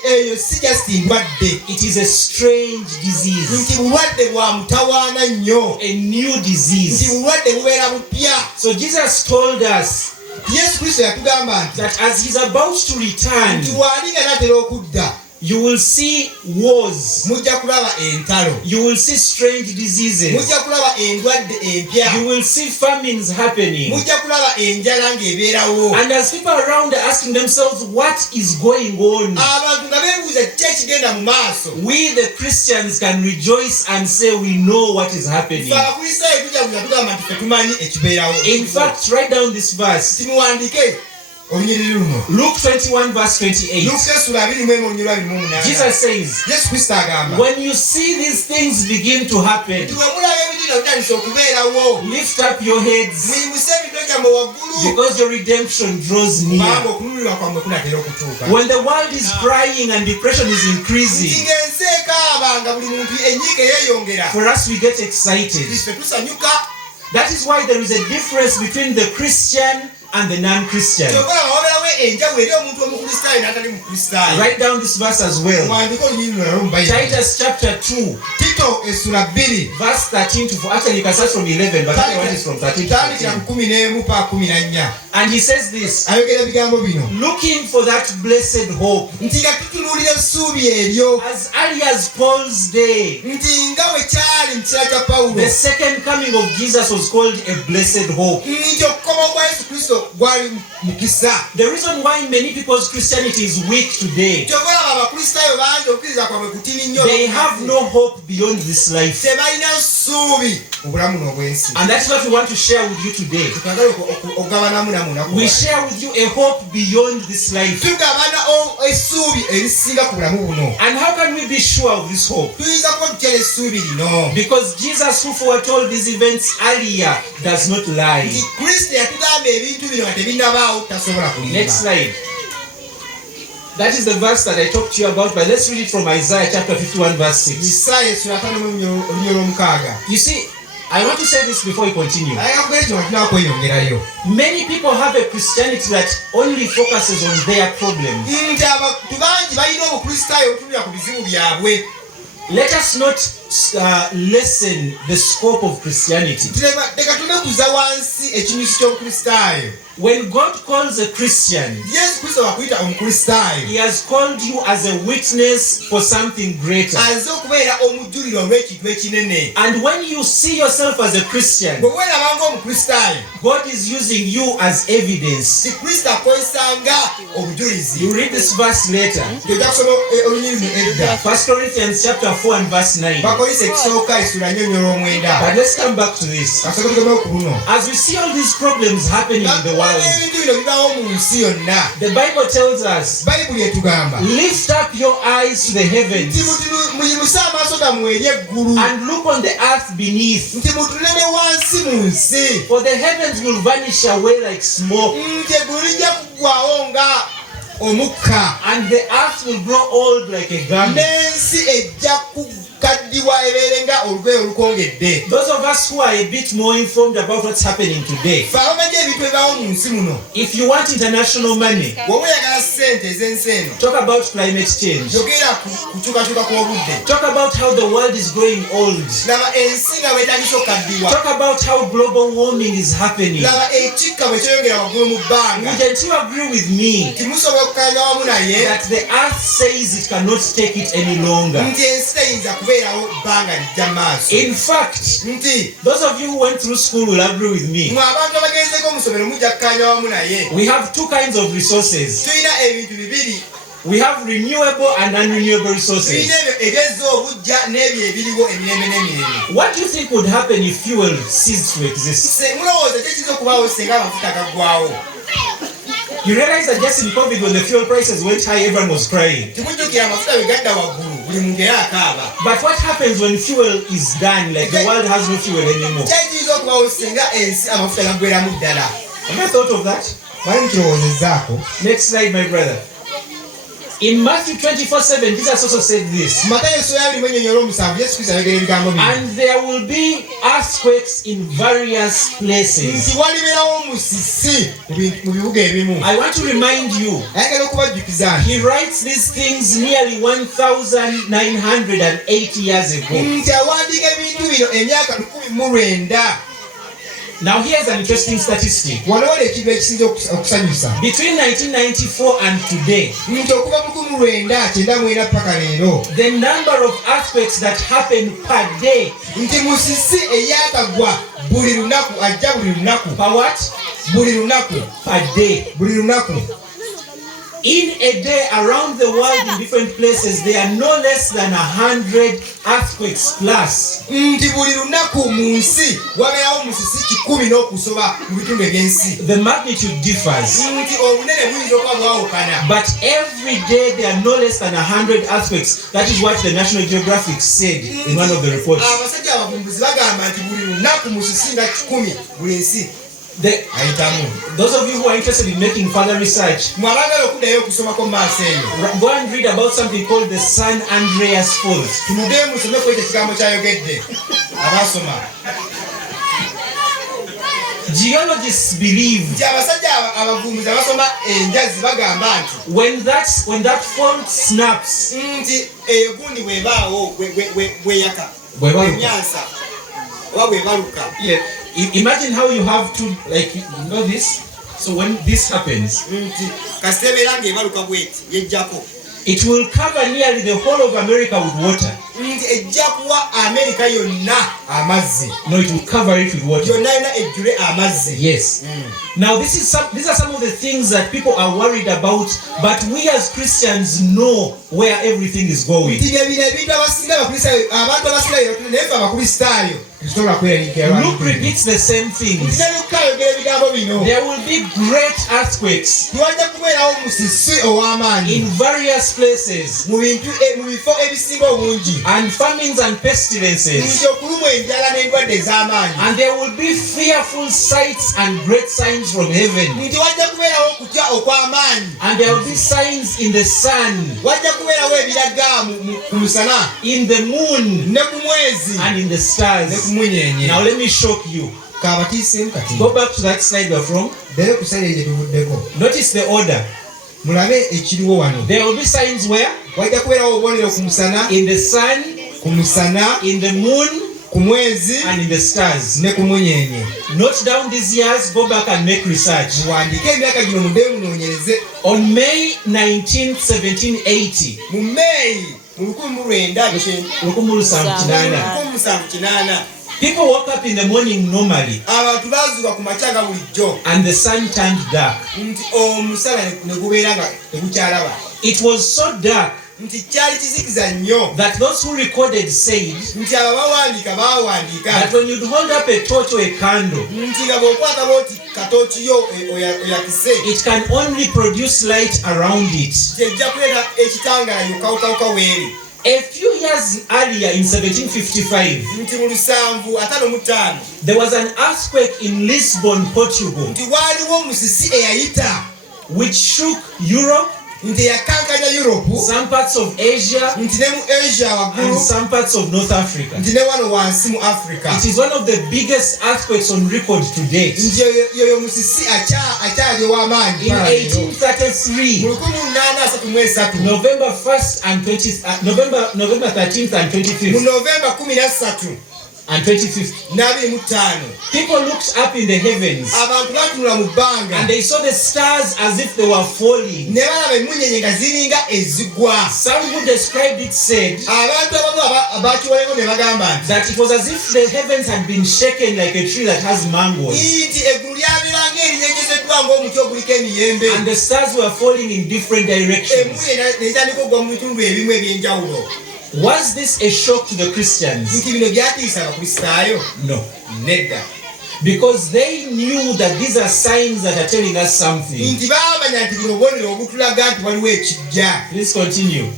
eyo si just ndwadde. It is a strange disease, Nti bulwadde bwa mutawaana nnyo. a new Nti disease. bulwadde bubeera bupya. So Jesus told us Yesu Kristo yatugamba nti that as he's about to return, nti bw'ali nga naatera okudda, you will see wars, mujja kulaba entalo, you will see strange diseases, mujja kulaba endwadde empya, you will see famines happening. mujja kulaba enjala ng'ebeerawo. And as people around are asking themselves, what is going on? Abantu nga beebuuza kiki ekigenda mu maaso. We, the Christians, can rejoice and say we know what is happening. Ffe abakristaayo tujja kuja tugamba nti ffe tumanyi ekibeerawo. In fact, write down this verse. Timuwandiike olunyiriri luno. Luke 21 verse 28. Luka essula 21:28. Jesus says, Yesu Kristo agamba when you see these things begin to happen, nti bwe mulaba ebigenda bitandise okubeerawo, lift up your heads, muyimuse emitwe gyammwe waggulu, because your redemption draws kubanga near. okununulibwa kwammwe kunatera okutuuka. When the world is crying and depression is Nti increasing, ng'ensi ekaaba nga buli muntu enyiike yeeyongera, for us we get excited. ffe tusanyuka. That is why there is a difference between the Christian and the non-Christian. Kyokka wabeerawo enjawulo eri omuntu omukristaayo n'atali mukristaayo. Write down this verse as well. Muwandiike olunyiriri luno nalwo mu Bayibuli. Titus chapter 2 Tito essula 2 verse 13 to 4. Actually, you can start from 11, but I want it from 13 to tandikira 14. ku 11 paka 14. And he says this, Ayogera ebigambo bino looking for that blessed hope, nti nga tutunuulira essuubi eryo, as early as Paul's day. nti nga bwe kyali mu kiseera kya Pawulo, The second coming of Jesus was called a blessed hope. nti okukomawo kwa Yesu Kristo gwali mukisa. The reason why many people's Christianity is weak today, Kyova abo abakristaayo bangi okukkiriza kwabwe kutini nnyo. they have no hope beyond beyond this life. tebalina ssuubi mu bulamu buno obw'ensi. And that's what we want to share with you today. twagala okugabanamu namu naku. We share with you a hope beyond this life. tugabana essuubi erisinga ku bulamu buno. And how can we be sure of this hope? tuyinza kuba tutya essuubi lino. Because Jesus, who foretold these events earlier, does not lie. nti kristo yatugamba ebintu bino nga tebinnabaawo tasobola kulimba. Next slide. That is the verse that I talked to you about, but let's read it from Isaiah chapter 51 verse 6. Isaaya essula 5:6. You see, I want to say this before we continue. ayagala kugera kino tulina kweyongerayo. Many people have a Christianity that only focuses on their problems. nti abantu bangi balina obukristaayo obutunulira ku bizibu byabwe. Let us not lessen the scope of Christianity. leka tunekuza wansi ekinyusi ky'obukristaayo. When God calls a Christian, yesu kristo wakuyita omukristaayo He has called you as a witness for something greater. azze okubeera omujuliro olw'ekintu ekinene. And when you see yourself as a Christian, bwe weeraba ng'omukristaayo God is using you as evidence. ti kristo akozesanga obujulizi. You read this verse later. tojja kusoma olunyirimu edda 1 Corinthians chapter 4 and verse 9. bakolinso ekisooka essula 4:9. But let's come back to this. kasooka tugemewo ku luno. As we see all these problems happening in the world, ebintu bino bibaawo mu nsi yonna. the Bible tells us, bayibuli etugamba lift up your eyes to the nti heavens muyimuse amaaso gammwe eri eggulu and look on the earth beneath. nti mutunule ne wansi mu nsi For the heavens will vanish away like smoke, nti eggulu lijja kuggwawo nga omukka and the earth will grow old like a garment. n'ensi ejja kukaddiwa ebeere nga olugoye olukongedde. Those of us who are a bit more informed about what's happening today, fe abamanyi ebintu ebibaawo mu nsi muno if you want international money, bw'oba oyagala ssente ez'ensi eno talk about climate change. yogera ku kukyukakyuka kw'obudde. Talk about how the world is growing old. laba ensi nga bwetandisa okaddiwa. Talk about how global warming is happening. laba ekikka bwe kyeyongera waggulu mu bbanga. Wouldn't you agree with me nti musobola okukanga wamu naye that the earth says it cannot take it any longer? nti ensi teyinza kubeerawo bbanga lijja maaso. In fact, nti those of you who went through school will agree with me. mwe abantu abagezeko omusomero mujja kukanya wamu naye. We have two kinds of resources. tulina ebintu bibiri. We have renewable and unrenewable resources. tulina ebyo ebyezza obujja n'ebyo ebiriwo emirembe n'emirembe. What do you think would happen if fuel ceased to exist? mulowooza kyekiyinza okubaawo singa amafuta gaggwawo. You realize that just in COVID, when the fuel prices went high, everyone was crying. timujjukira amafuta bwe gadda waggulu buli muntu era akaaba. But what happens when fuel is done, like the world has no fuel anymore? kyekiyinza okubaawo singa ensi amafuta gaggweramu ddala. Have you thought of that? bali mukirowoozezzaako. Next slide, my brother. In Matthew 24:7, Jesus also said this. matayo essula 21:7 yesu kristo ayogera ebigambo bino And there will be earthquakes in various places. nti walibeerawo musisi mu bibuga ebimu. I want to remind you, ayagala okubajjukiza nti he writes these things nearly 1,980 years ago. nti awandiika ebintu bino emyaka 1900. Now here's an interesting statistic. wano wali ekintu ekisinza okusanyusa Between 1994 and today, nti okuva mu 1994 paka leero the number of earthquakes that happen per day, nti musisi eyakagwa buli lunaku ajja buli lunaku per what? buli lunaku Per day. buli lunaku In a day around the world in different places, there are no less than 100 earthquakes plus. nti buli lunaku mu nsi wabeerawo musisi 10 n'okusoba mu bitundu eby'ensi. The magnitude differs, nti obunene buyinza okuba bwawukana. but every day there are no less than 100 earthquakes. That is what the National Geographic said in one of the reports. abasajja abavumbuzi bagamba nti buli lunaku musisi nga 10 buli nsi ayitamu. Those of you who are interested in making further research, mwabagala okuddayo okusomako mu maaso eyo go and read about something called the San Andreas Fault. tunuddeyo musomeko ekyo ekigambo kyayogedde abasoma. Geologists believe nti abasajja abavumbuzi abasoma enjazi bagamba nti when that fault snaps, nti eyo gundi bwebaawo bweyaka emyansa oba bwebaluka. imagine how you have to, like, you know this. So when this happens, nti kasitebeera ng'ebaluka bweti yejjako it will cover nearly the whole of America with water. nti ejja kuwa Amerika yonna amazzi. No, it will cover it with water. yonna yonna ejjule amazzi. Yes. Now these are some of the things that people are worried about, but we as Christians know where everything is going. nti bye bino ebintu abantu abasinga abafarisayo nefe abakristaayo tetusobola kweraliikira. Luke repeats the same things. Luka ayogera ebigambo bino. There will be great earthquakes Tiwajja kubeerawo musisi ow'amaanyi in various places, mu bifo ebisinga obungi, and famines and pestilences. nti okulumwa enjala n'endwadde ez'amaanyi, And there will be fearful sights and great signs from heaven. nti wajja kubeerawo okutya okw'amaanyi, And there will be signs in the sun, wajja kubeerawo ebiraga ku musana, in the moon, ne ku mwezi, and in the ne stars. ku munyenye. Now let me shock you. Kabatiisemu kati. Go back to that slide we're from. Ddayo ku sayiri gye tuvuddeko. Notice the order. Mulabe ekiriwo wano. There will be signs where? Wajja kubeerawo obubonero ku musana, In the sun, ku musana, in the moon, ku mwezi, and in the stars. ne ku munyenye. Note down these years, go back and make research. Muwandiike emyaka gino muddeyo munoonyereze. On May 19, 1780, Mu Meeyi mu 1978, people woke up in the morning normally, abantu baazuuka ku makya ga bulijjo and the sun turned dark. nti omusana ne gubeera nga tegukyalaba, It was so dark nti kyali kizikiza nnyo, that those who recorded said nti abo bawandiika baawandiika that when you'd hold up a torch or a candle, nti nga bw'okwata bwoti katookiyo oyakise, it can only produce light around it. kyejja kuleeta ekitangaala yokawukawuka weeri. A few years earlier, in 1755, Nti mu 1755 there was an earthquake in Lisbon, Portugal, nti waaliwo omusisi eyayita, which shook Europe, nti yakankanya Europe, some parts of Asia, nti ne mu Asia and waggulu, some parts of North Africa. nti ne wano wansi mu Africa. It is one of the biggest earthquakes on record to date. Nti yoyo musisi akyali ow'amaanyi. In Mu 1833, 1833 November 1st and November 13th and mu 25th November 13 and 25th, n'abiri people looked up in the heavens abantu batunula mu bbanga and they saw the stars as if they were falling. ne balaba emunyenye nga ziringa ezigwa. Some who described it said Abantu abamu abakiwaleko ne bagamba nti that it was as if the heavens had been shaken like a tree that has mangoes, nti eggulu lyabeera ng'erinyenyezeddwa ng'omuti oguliko emiyembe, and the stars were falling in different directions. emunyenye netandika okugwa mu bitundu ebimu eby'enjawulo. Was this a shock to the Christians? Nti bino byatiisa abakristaayo? No. Nedda. Because they knew that these are signs that are telling us something. Nti baamanya nti buno bubonero obutulaga nti waliwo ekijja. Please continue.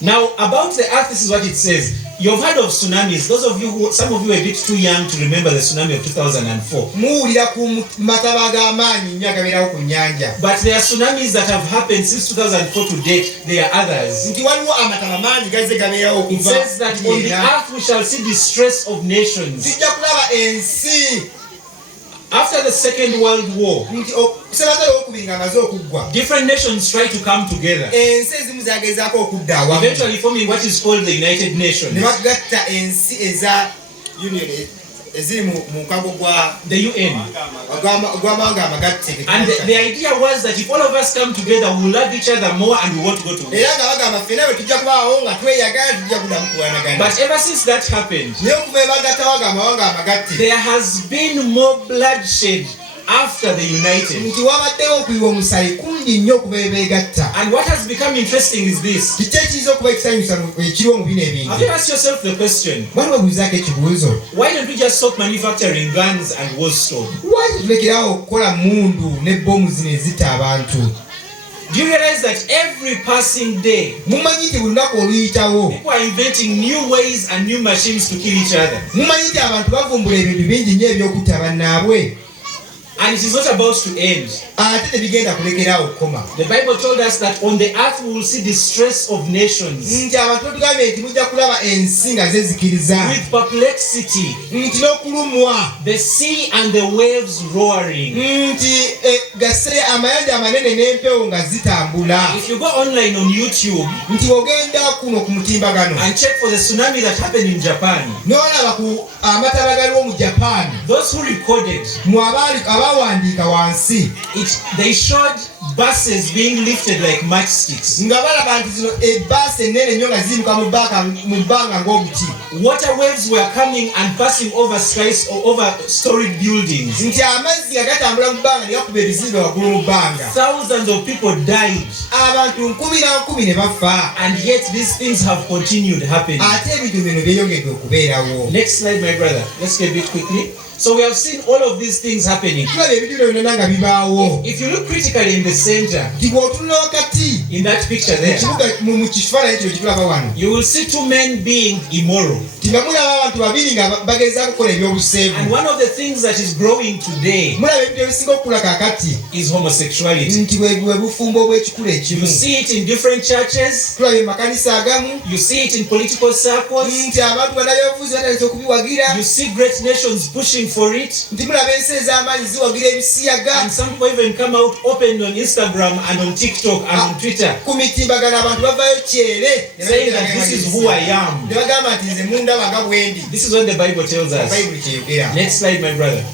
Now, about the earth, this is what it says. You've heard of tsunamis. Those of you some of you are a bit too young to remember the tsunami of 2004. Muwulira ku mataba g'amaanyi nnyo agabeerawo ku nnyanja. But there are tsunamis that have happened since 2004 to date. There are others. Nti waliwo amataba mangi gazze gabeerawo It okuva says that on the earth we shall see distress of nations. tujja kulaba ensi After the Second World War, nti sebatale owokubiri ng'amaze okuggwa, different nations try to come together, ensi ezimu zagezaako okudda awamu eventually forming what is called the United ne Nations, bagatta ensi eza union eziri mu mukago the UN. gw'amawanga amagatte. And the idea was that if all of us come together, we'll love each other more and we want to go to war. Era nga bagamba ffenna bwe tujja kubaawo nga tweyagala tujja kuddamu kuwanagana. But ever since that happened, Naye okuva ebagattawo amawanga amagatte there has been more bloodshed after the United. nti wabaddewo okuyiwa omusaayi kungi nnyo okuva ebeegatta. And what has become interesting is this. Kiki ekiyinza okuba ekisanyusa ekiriwo mu bino Have ebingi? you asked yourself the question, Wali babuuzaako ekibuuzo, why don't we just stop manufacturing guns and war stone? lwaki tulekerawo okukola mundu ne bbomu zino ezita abantu? Do you realize that every passing day, Mumanyi nti buli lunaku oluyitawo, people are inventing new ways and new machines to kill each other? mumanyi nti abantu bavumbula ebintu bingi nnyo ebyokutta bannaabwe, And it is not about to end. ate tebigenda kulekeraawo okukoma. The Bible told us that on the earth we will see distress of nations, Nti abantu batugambye nti mujja kulaba ensi nga zezikiriza, with perplexity, nti n'okulumwa, the sea and the waves roaring. nti gasere amayanja amanene n'empewo nga zitambula. If you go online on YouTube Nti ogenda kuno ku mutimbagano and check for the tsunami that happened in Japan, n'olaba ku amataba galiwo mu Japan, those who recorded mu abawandiika wansi, it, they showed buses being lifted like matchsticks. nga balaba nti zino ebbaasi ennene nnyo nga zimuka mu bbanga ng'obuti. Water waves were coming and passing over over storied buildings. Nti amazzi nga gatambula mu bbanga ne gakuba ebizimbe waggulu mu bbanga. Thousands of people died. Abantu 10,000 ne bafa. And yet these things have continued happening. Ate ebintu bino byeyongedde okubeerawo. Next slide, my brother. Let's get a bit quickly. So we have seen all of these things happening. Tulaba ebintu byonna nga bibaawo. If you look critically in the center, nti bw'otunula wakati in that picture there, mu kifaananyi kino kitulaba wano, you will see two men being immoral. nti nga mulaba abantu babiri nga bagezaako kukola ebyobuseegu. And one of the things that is growing today mulaba ebintu ebisinga okukula kaakati is homosexuality. nti bwe bufumbo obw'ekikula ekimu. You see it in different churches. tulaba mu makanisa agamu. You see it in political circles. nti abantu bannabyobufuzi batandise okubiwagira. You see great nations pushing for it. nti mulaba ensi ez'amaanyi ziwagira ebisiyaga. And some people even come out open on Instagram and on TikTok and on Twitter, ku mitimbagano abantu bavaayo kyere saying that this is who I am. ne bagamba nti nze mundaba nga bwendi. This is what the Bible tells us. bayibuli kyeyogera. Next slide, my brother.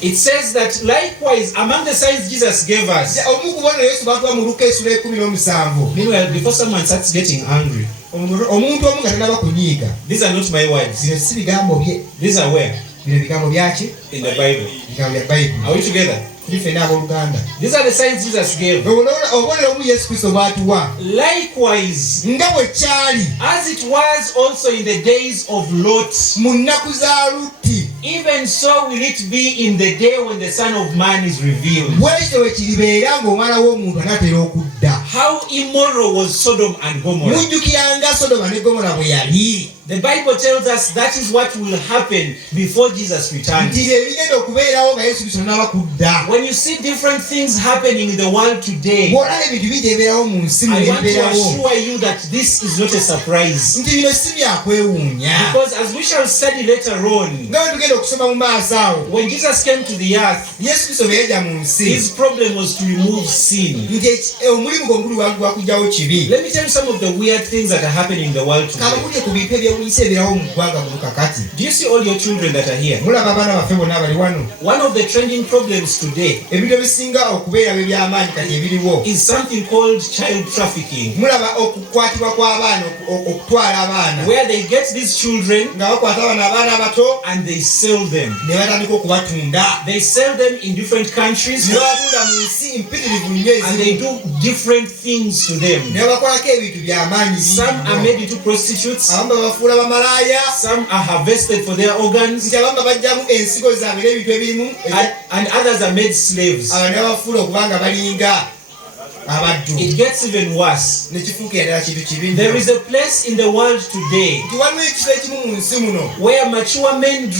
It says that likewise among the signs Jesus gave us. omu ku bono yesu batuwa mu Luka essula 17. Meanwhile, before someone starts getting angry, omuntu omu nga tanaba kunyiiga. these are not my words. zino si bigambo bye. These are where? bino bigambo byaki? In the Bible. bigambo bya bayibuli. Are we together? tuli ffenna abooluganda. These are the signs Jesus gave. obubonero omu yesu kristo bw'atuwa. Likewise, nga bwe kyali as it was also in the days of Lot, mu nnaku za Lutti, even so will it be in the day when the Son of Man is revealed. bwekyo bwe kiribeera ng'omwana w'omuntu anaatera okudda. How immoral was Sodom and Gomorrah. mujjukiranga Sodoma ne Gomora bwe yali. The Bible tells us that is what will happen before Jesus returns. nti bye bigenda okubeerawo nga yesu kristo n'aba kudda. When you see different things happening in the world today, bw'olaba ebintu bijja ebibeerawo mu nsi I mu want to ebibeerawo, assure you that this is not a surprise. nti bino si byakwewuunya. Because as we shall study later on, nga bwe tugenda okusoma mu maaso awo, when Jesus came to the earth, yesu kristo bwe yajja mu nsi, his problem was to remove sin. nti omulimu gwe omukulu gwakugyawo kibi. Let me tell you some of the weird things that are happening in the world today. kabulye ku bintu ebyewunyisa ebirawo mu ggwanga mu kakati. Do you see all your children that are here? mulaba abaana baffe bonna abali wano. One of the trending problems today ebintu ebisinga okubeera by'amaanyi kati ebiriwo, is something called child trafficking, mulaba okukwatibwa kw'abaana, okutwala abaana, where they get these children nga bakwata abaana abato and they sell them. ne batandika okubatunda. They sell them in different countries ne babatunda mu nsi mpitirivu nnyo and they ezimu, do different things to them. ne bakolako ebintu by'amaanyi. Some are made into prostitutes, abamu babafuula bamalaaya, some are harvested for their organs, nti abamu babajjamu ensigo zaabwe n'ebintu ebirimu, and others are made slaves. abantu ne babafuula okubanga balinga abaddu. It gets even worse. ne kifuukira ddala kintu kibi There nnyo. is a place in the world today nti waliwo ekifo ekimu mu nsi muno, where mature men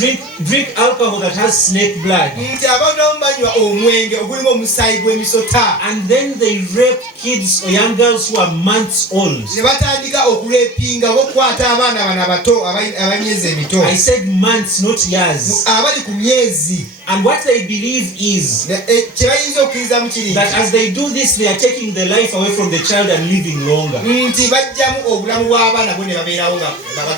drink alcohol that has snake blood, nti abantu abamu banywa omwenge ogulimu omusaayi gw'emisota, and then they rape kids or young girls who are months old. ne batandika okulepinga okwata abaana bano abato ab'emyezi emito, I said months, not years. abali ku myezi. And what they believe is kye bayinza okukkirizamu kiri that as they do this, they are taking the life away from the child and living longer. nti bajjamu obulamu bw'abaana bo ne babeerawo nga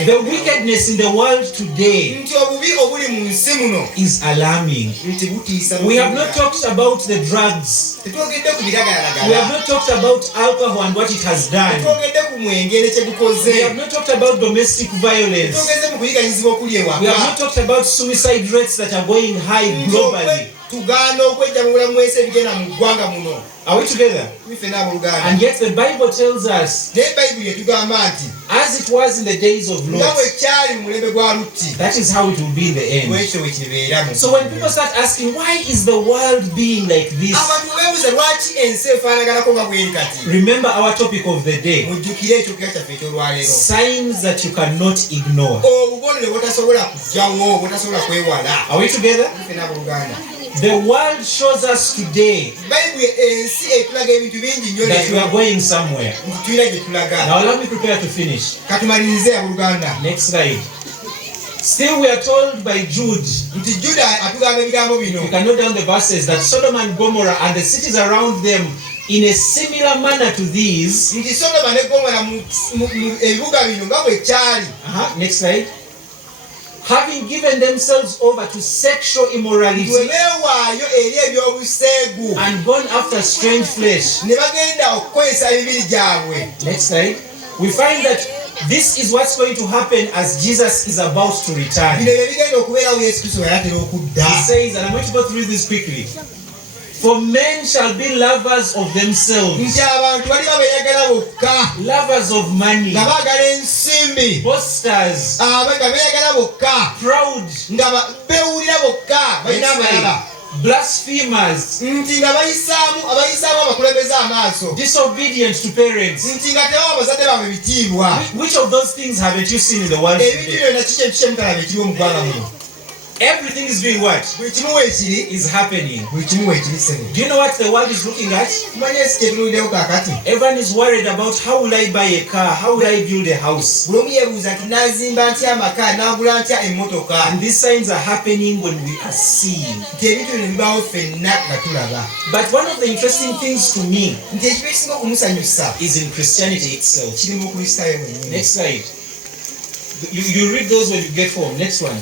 The wickedness in the world today nti obubi obuli mu nsi muno is alarming. nti butiisa. We have not talked about the drugs. tetwogedde ku We have biragalalagala, not talked about alcohol and what it has done. tetwogedde ku mwenge ne kye We gukoze, have not talked about domestic violence. tetwogedde mu kuyiganyizibwa okuli We have ewaka, not talked about suicide rates that are going high globally. tugaana okwejja mu bulamu bw'ensi ebigenda mu ggwanga muno. Are we together? Ife n'abooluganda. And yet the Bible tells us, naye bayibuli etugamba nti as it was in the days of nga Lot, bwe kyali mu mulembe gwa Lutti, that is how it will be in the end. bwekyo bwe kibeeramu. So when people start asking, why is the world being like this? abantu beebuuza lwaki ensi efaanaganako nga bweri kati, Remember our topic of the day, mujjukire ekyokera kyaffe eky'olwaleero, signs that you cannot ignore. obubonero bw'otasobola kugyawo, bw'otasobola kwewala. Are we together? Ife n'abooluganda. The world shows us today bayibuli ensi etulaga ebintu bingi nnyo that we leero, are going somewhere. nti tulina gye tulaga. Now allow me prepare to finish. katumalirize abooluganda. Next slide. Still we are told by Jude, nti Juda atugamba ebigambo bino, you can note down the verses, that Sodom and Gomorrah and the cities around them in a similar manner to these. nti Sodoma ne Gomora mu ebibuga bino nga bwe kyali. Next slide. having given themselves over to sexual immorality beewaayo eri ebyobuseegu and gone after strange flesh. ne bagenda okukozesa emibiri gyabwe. Next slide. We find that this is what's going to happen as Jesus is about to return. Bino bye bigenda okubeerawo Yesu Kristo yatera okudda. He says, and I'm going to go through this quickly. For men shall be lovers of themselves, nti abantu baliba beeyagala bokka, lovers of money, nga baagala ensimbi, boasters, nga beeyagala bokka, proud, nga beewulira bokka, balina amalala, blasphemers, nti nga abayisaamu abakulembeza amaaso, disobedient to parents. nti nga tebawa abazadde baabwe bitiibwa. Which of those things haven't you seen in the world Ebintu today? byonna kiki ekintu kyemukalabe ekiri mu ggwanga muno? Everything is doing what? Buli kimu weekiri, Is happening. buli kimu weekiri sene. Do you know what the world is looking at? Tumanye esi kyetunuuliddewo kaakati. Everyone is worried about how will I buy a car, how will I build a house. Buli omu yeebuuza nti naazimba ntya amaka, naagula ntya emmotoka. And these signs are happening when we are seeing. Nti ebintu bino bibaawo ffenna nga tulaba. But one of the interesting things to me Nti ekibi ekisinga okumusanyusa is in Christianity itself. kiri mu Kristaayo mwennyini. Next slide. You read those when you get home. Next one.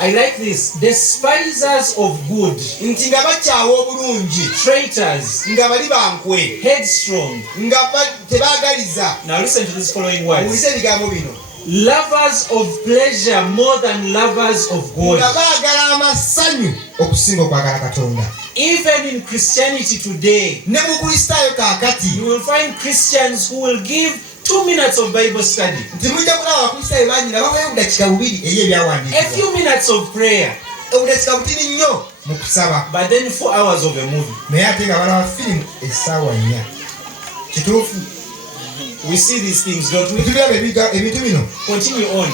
I like this. Despisers of good, Nti nga bakyawa obulungi, traitors, nga bali bankwe, headstrong. nga tebaagaliza. Now listen to these following words. Muwulise ebigambo bino. Lovers of pleasure more than lovers of God. Nga baagala amasanyu okusinga okwagala Katonda. Even in Christianity today, Ne mu Kristaayo kaakati, you will find Christians who will give 2 minutes of Bible study, nti mujja kulaba Abakristaayo bangi nga bawayo obudakika bubiri eri a ebyawandiikibwa. few minutes of prayer, Obudakika butini nnyo mu kusaba. but then 4 hours of a movie. Naye ate nga balaba firimu essaawa 4. Kituufu. We see these things, don't we? Tulaba ebintu bino. Continue on.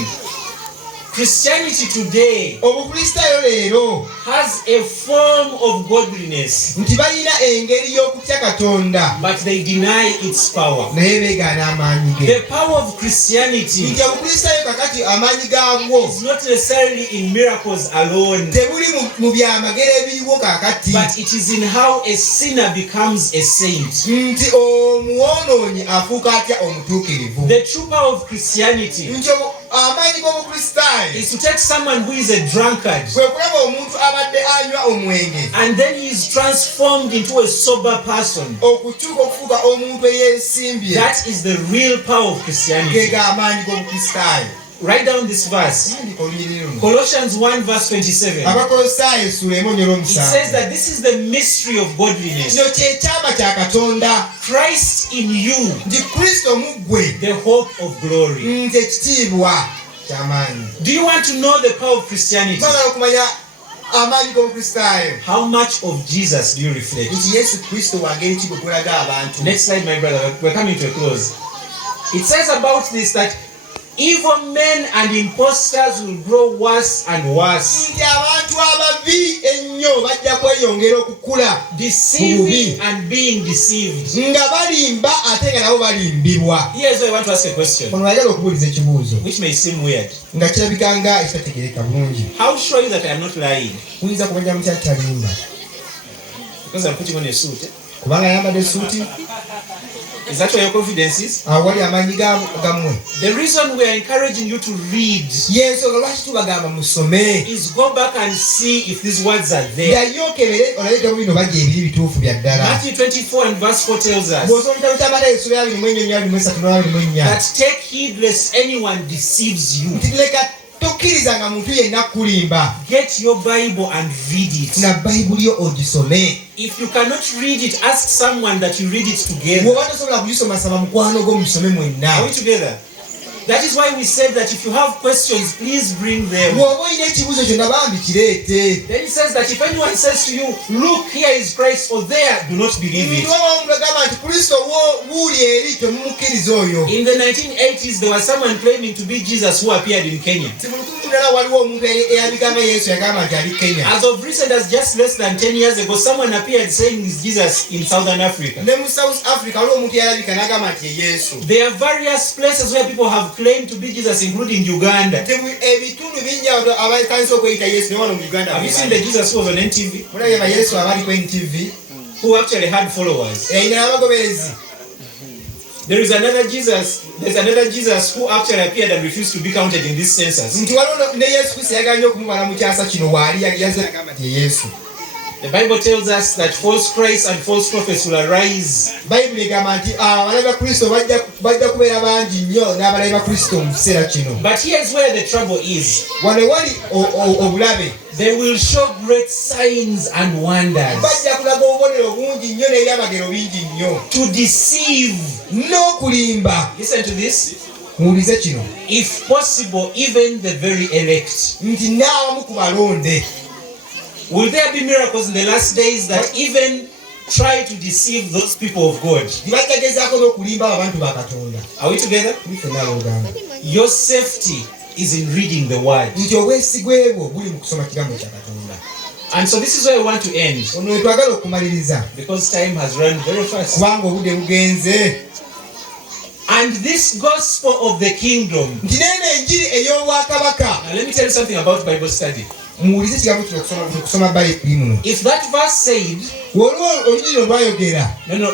Christianity today Obukristaayo leero has a form of godliness, nti balina engeri y'okutya Katonda, but they deny its power. naye beegaana amaanyi ge. The power of Christianity Nti Obukristaayo kakati amaanyi gaabwo is not necessarily in miracles alone, tebuli mu byamagero ebiriwo kaakati, but it is in how a sinner becomes a saint. nti omuwoonoonyi afuuka atya omutuukirivu. The true power of Christianity Nti amaanyi g'Obukristaayo is to take someone who is a drunkard kwe kulaba omuntu abadde anywa omwenge, and then he is transformed into a sober person. okukyuka okufuuka omuntu eyeesimbye. That is the real power of Ge Christianity. g'amaanyi g'Obukristaayo. Write down this verse. Andika olunyiriri luno. Colossians 1 verse 27. Abakolosaayo essula 1:7. It says that this is the mystery of godliness. Kino ky'ekyama kya Katonda, Christ in you, nti Kristo mu ggwe, the hope of glory. nti ekitiibwa ky'amaanyi. Do you want to know the power of Christianity? Twagala okumanya amaanyi g'Obukristaayo, How much of Jesus do you reflect? nti Yesu Kristo wa ngeri ki bwe gulaga abantu. Next slide, my brother. We're coming to a close. It says about this that evil men and impostors will grow worse and worse, Nti abantu ababi ennyo bajja kweyongera okukula, deceiving and being deceived. nga balimba ate nga nabo balimbibwa. Here's why I want to ask a question, Ono ayagala okubuuliza ekibuuzo which may seem weird. nga kirabika nga ekitategeereka bulungi. How sure are you that I am not lying? Muyinza kumanya mutya talimba Because I'm putting on a suit. kubanga ayambadde essuuti? Is that where your confidence is? Awo wali amaanyi gammwe. The reason we are encouraging you to read Y'ensonga lwaki tubagamba musome, is go back and see if these words are there. yayyo okebere olabe ebitabo bino bajja ebiri bituufu bya ddala. Matthew 24 and verse 4 tells us Bw'osoma ekitabo kya Matayo essula ya 24:23 that take heed lest anyone deceives you. nti leka tokkiriza nga muntu yenna kulimba, Get your Bible and read it. na Bayibuli yo ogisome. If you cannot read it, ask someone that you read it together. Bw'oba tosobola kugisoma saba mukwano gwo mugisome mwenna. Are we together? That is why we said that if you have questions, please bring them. Bw'oba olina ekibuuzo kyonna bambi kireete. Then it says that if anyone says to you, look, here is Christ, or there, do not believe it. Waba omuntu agamba nti Kristo wuuli eri temumukkiriza oyo. In the 1980s, there was someone claiming to be Jesus who appeared in Kenya. Ti mu 1980 waliwo omuntu eyabika nga Yesu yagamba nti ali Kenya. As of recent, as just less than 10 years ago, someone appeared saying he's Jesus in Southern Africa. Ne mu South Africa waliwo omuntu eyalabika n'agamba nti ye Yesu. There are various places where people have claimed to be Jesus, including Uganda. Ebitundu bingi abakanisa okweyita Yesu ne wano mu Uganda. Have you seen the Jesus who was on NTV? Mulabye ba Yesu abali ku NTV Who actually had followers? eyina abagoberezi. There's another Jesus who actually appeared and refused to be counted in this census. nti waliwo ne Yesu Kristo yaganye okumubala mu kyasa kino waali yazagamba nti ye Yesu. The Bible tells us that false Christs and false prophets will arise. Bayibuli egamba nti abalabe ba Kristo bajja kubeera bangi nnyo n'abalabe ba Kristo mu kiseera kino. But here's where the trouble is. Wano wali obulabe. They will show great signs and wonders Bajja kulaga obubonero bungi nnyo n'ebyamagero bingi nnyo. to deceive. N'okulimba. Listen to this. Muwulize kino. If possible, even the very elect. Nti n'abamu ku balonde. Will there be miracles in the last days that even try to deceive those people of God? Tibajjagezaako n'okulimba abantu ba Katonda. Are we together? Ife n'aboogamba. Your safety is in reading the word. Nti obwesigwe bwo buli mu kusoma kigambo kya Katonda. And so this is where I want to end, Ono we twagala okumaliriza. because time has run very fast. Kubanga obudde bugenze. And this gospel of the kingdom. Nti n'eno enjiri ey'obwakabaka. Now let me tell you something about Bible study. Muwulize ekigambo kino kusoma Bayibuli muno. If that verse said, Waliwo olunyi olwayogera.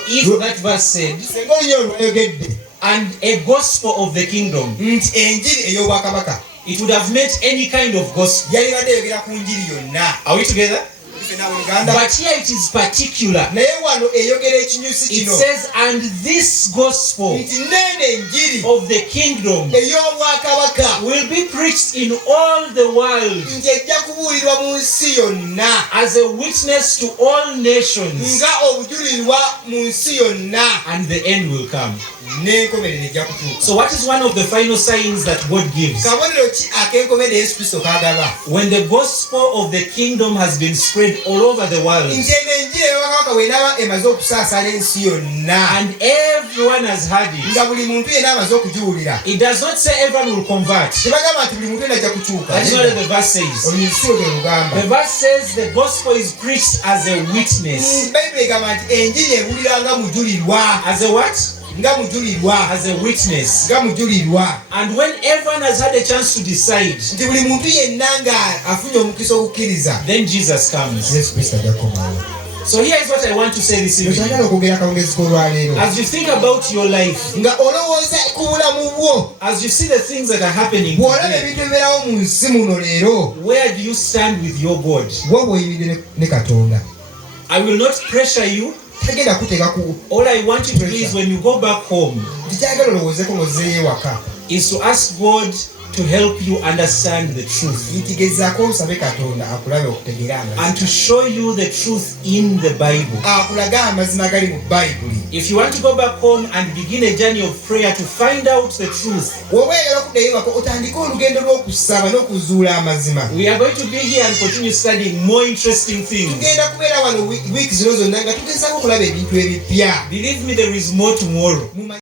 if that verse said, Singa olunyi olwayogedde. and a gospel of the kingdom, Nti enjiri ey'obwakabaka. it would have meant any kind of gospel. Yali badde eyogera ku njiri yonna. Are we together? Ife n'abooluganda. But here it is particular. Naye wano eyogera ekinyusi It kino. says, and this gospel Nti n'eno enjiri of the kingdom ey'obwakabaka. will be preached in all the world Nti ejja kubuulirwa mu nsi yonna. as a witness to all nations, Nga obujulirwa mu nsi yonna. and the end will come. N'enkomerero ejja kutuuka. So what is one of the final signs that God gives? Kabonero ki ak'enkomerero Yesu Kristo k'agaba? When the gospel of the kingdom has been spread all over the world, Nti eno enjiri ey'obwakabaka bw'enaaba emaze okusaasaala ensi yonna. and everyone has heard it, Nga buli muntu yenna amaze okugiwulira. it does not say everyone will convert. Tebagamba nti buli muntu yenna ajja kukyuka. That is not what the verse says. Olusibo terugamba. The verse says the gospel is preached as a witness. Bayibuli egamba nti enjiri ebulira nga mujulirwa. As a what? Nga mujulirwa. As a witness. Nga mujulirwa. And when everyone has had a chance to decide, Nti buli muntu yenna nga afunye omukisa okukkiriza. then Jesus comes. Yesu Kristo ajja kukomawo. So here is what I want to say this evening. Kyagala okwogera akawungezi k'olwaleero. As you think about your life, Nga olowooza ku bulamu bwo. as you see the things that are happening Bw'olaba today, ebintu ebibeerawo mu nsi muno leero. where do you stand with your God? Bwe bw'oyimirire ne Katonda. I will not pressure you. Tagenda kuteeka ku. All I want you to do is when you go back home, Kyagala olowoozeeko ng'ozzeeyo ewaka. is to ask God to help you understand the truth Nti gezaako osabe Katonda akulabe okutegeera amazima. and to show you the truth in the Bible. Akulage amazima gali mu Bayibuli. If you want to go back home and begin a journey of prayer to find out the truth, Bw'oba oyagala okuddayo ewaka otandike olugendo lw'okusaba n'okuzuula amazima. we are going to be here and continue studying more interesting things. Tugenda kubeera wano wiiki zino zonna nga tugezaako okulaba ebintu ebipya. Believe me, there is more tomorrow.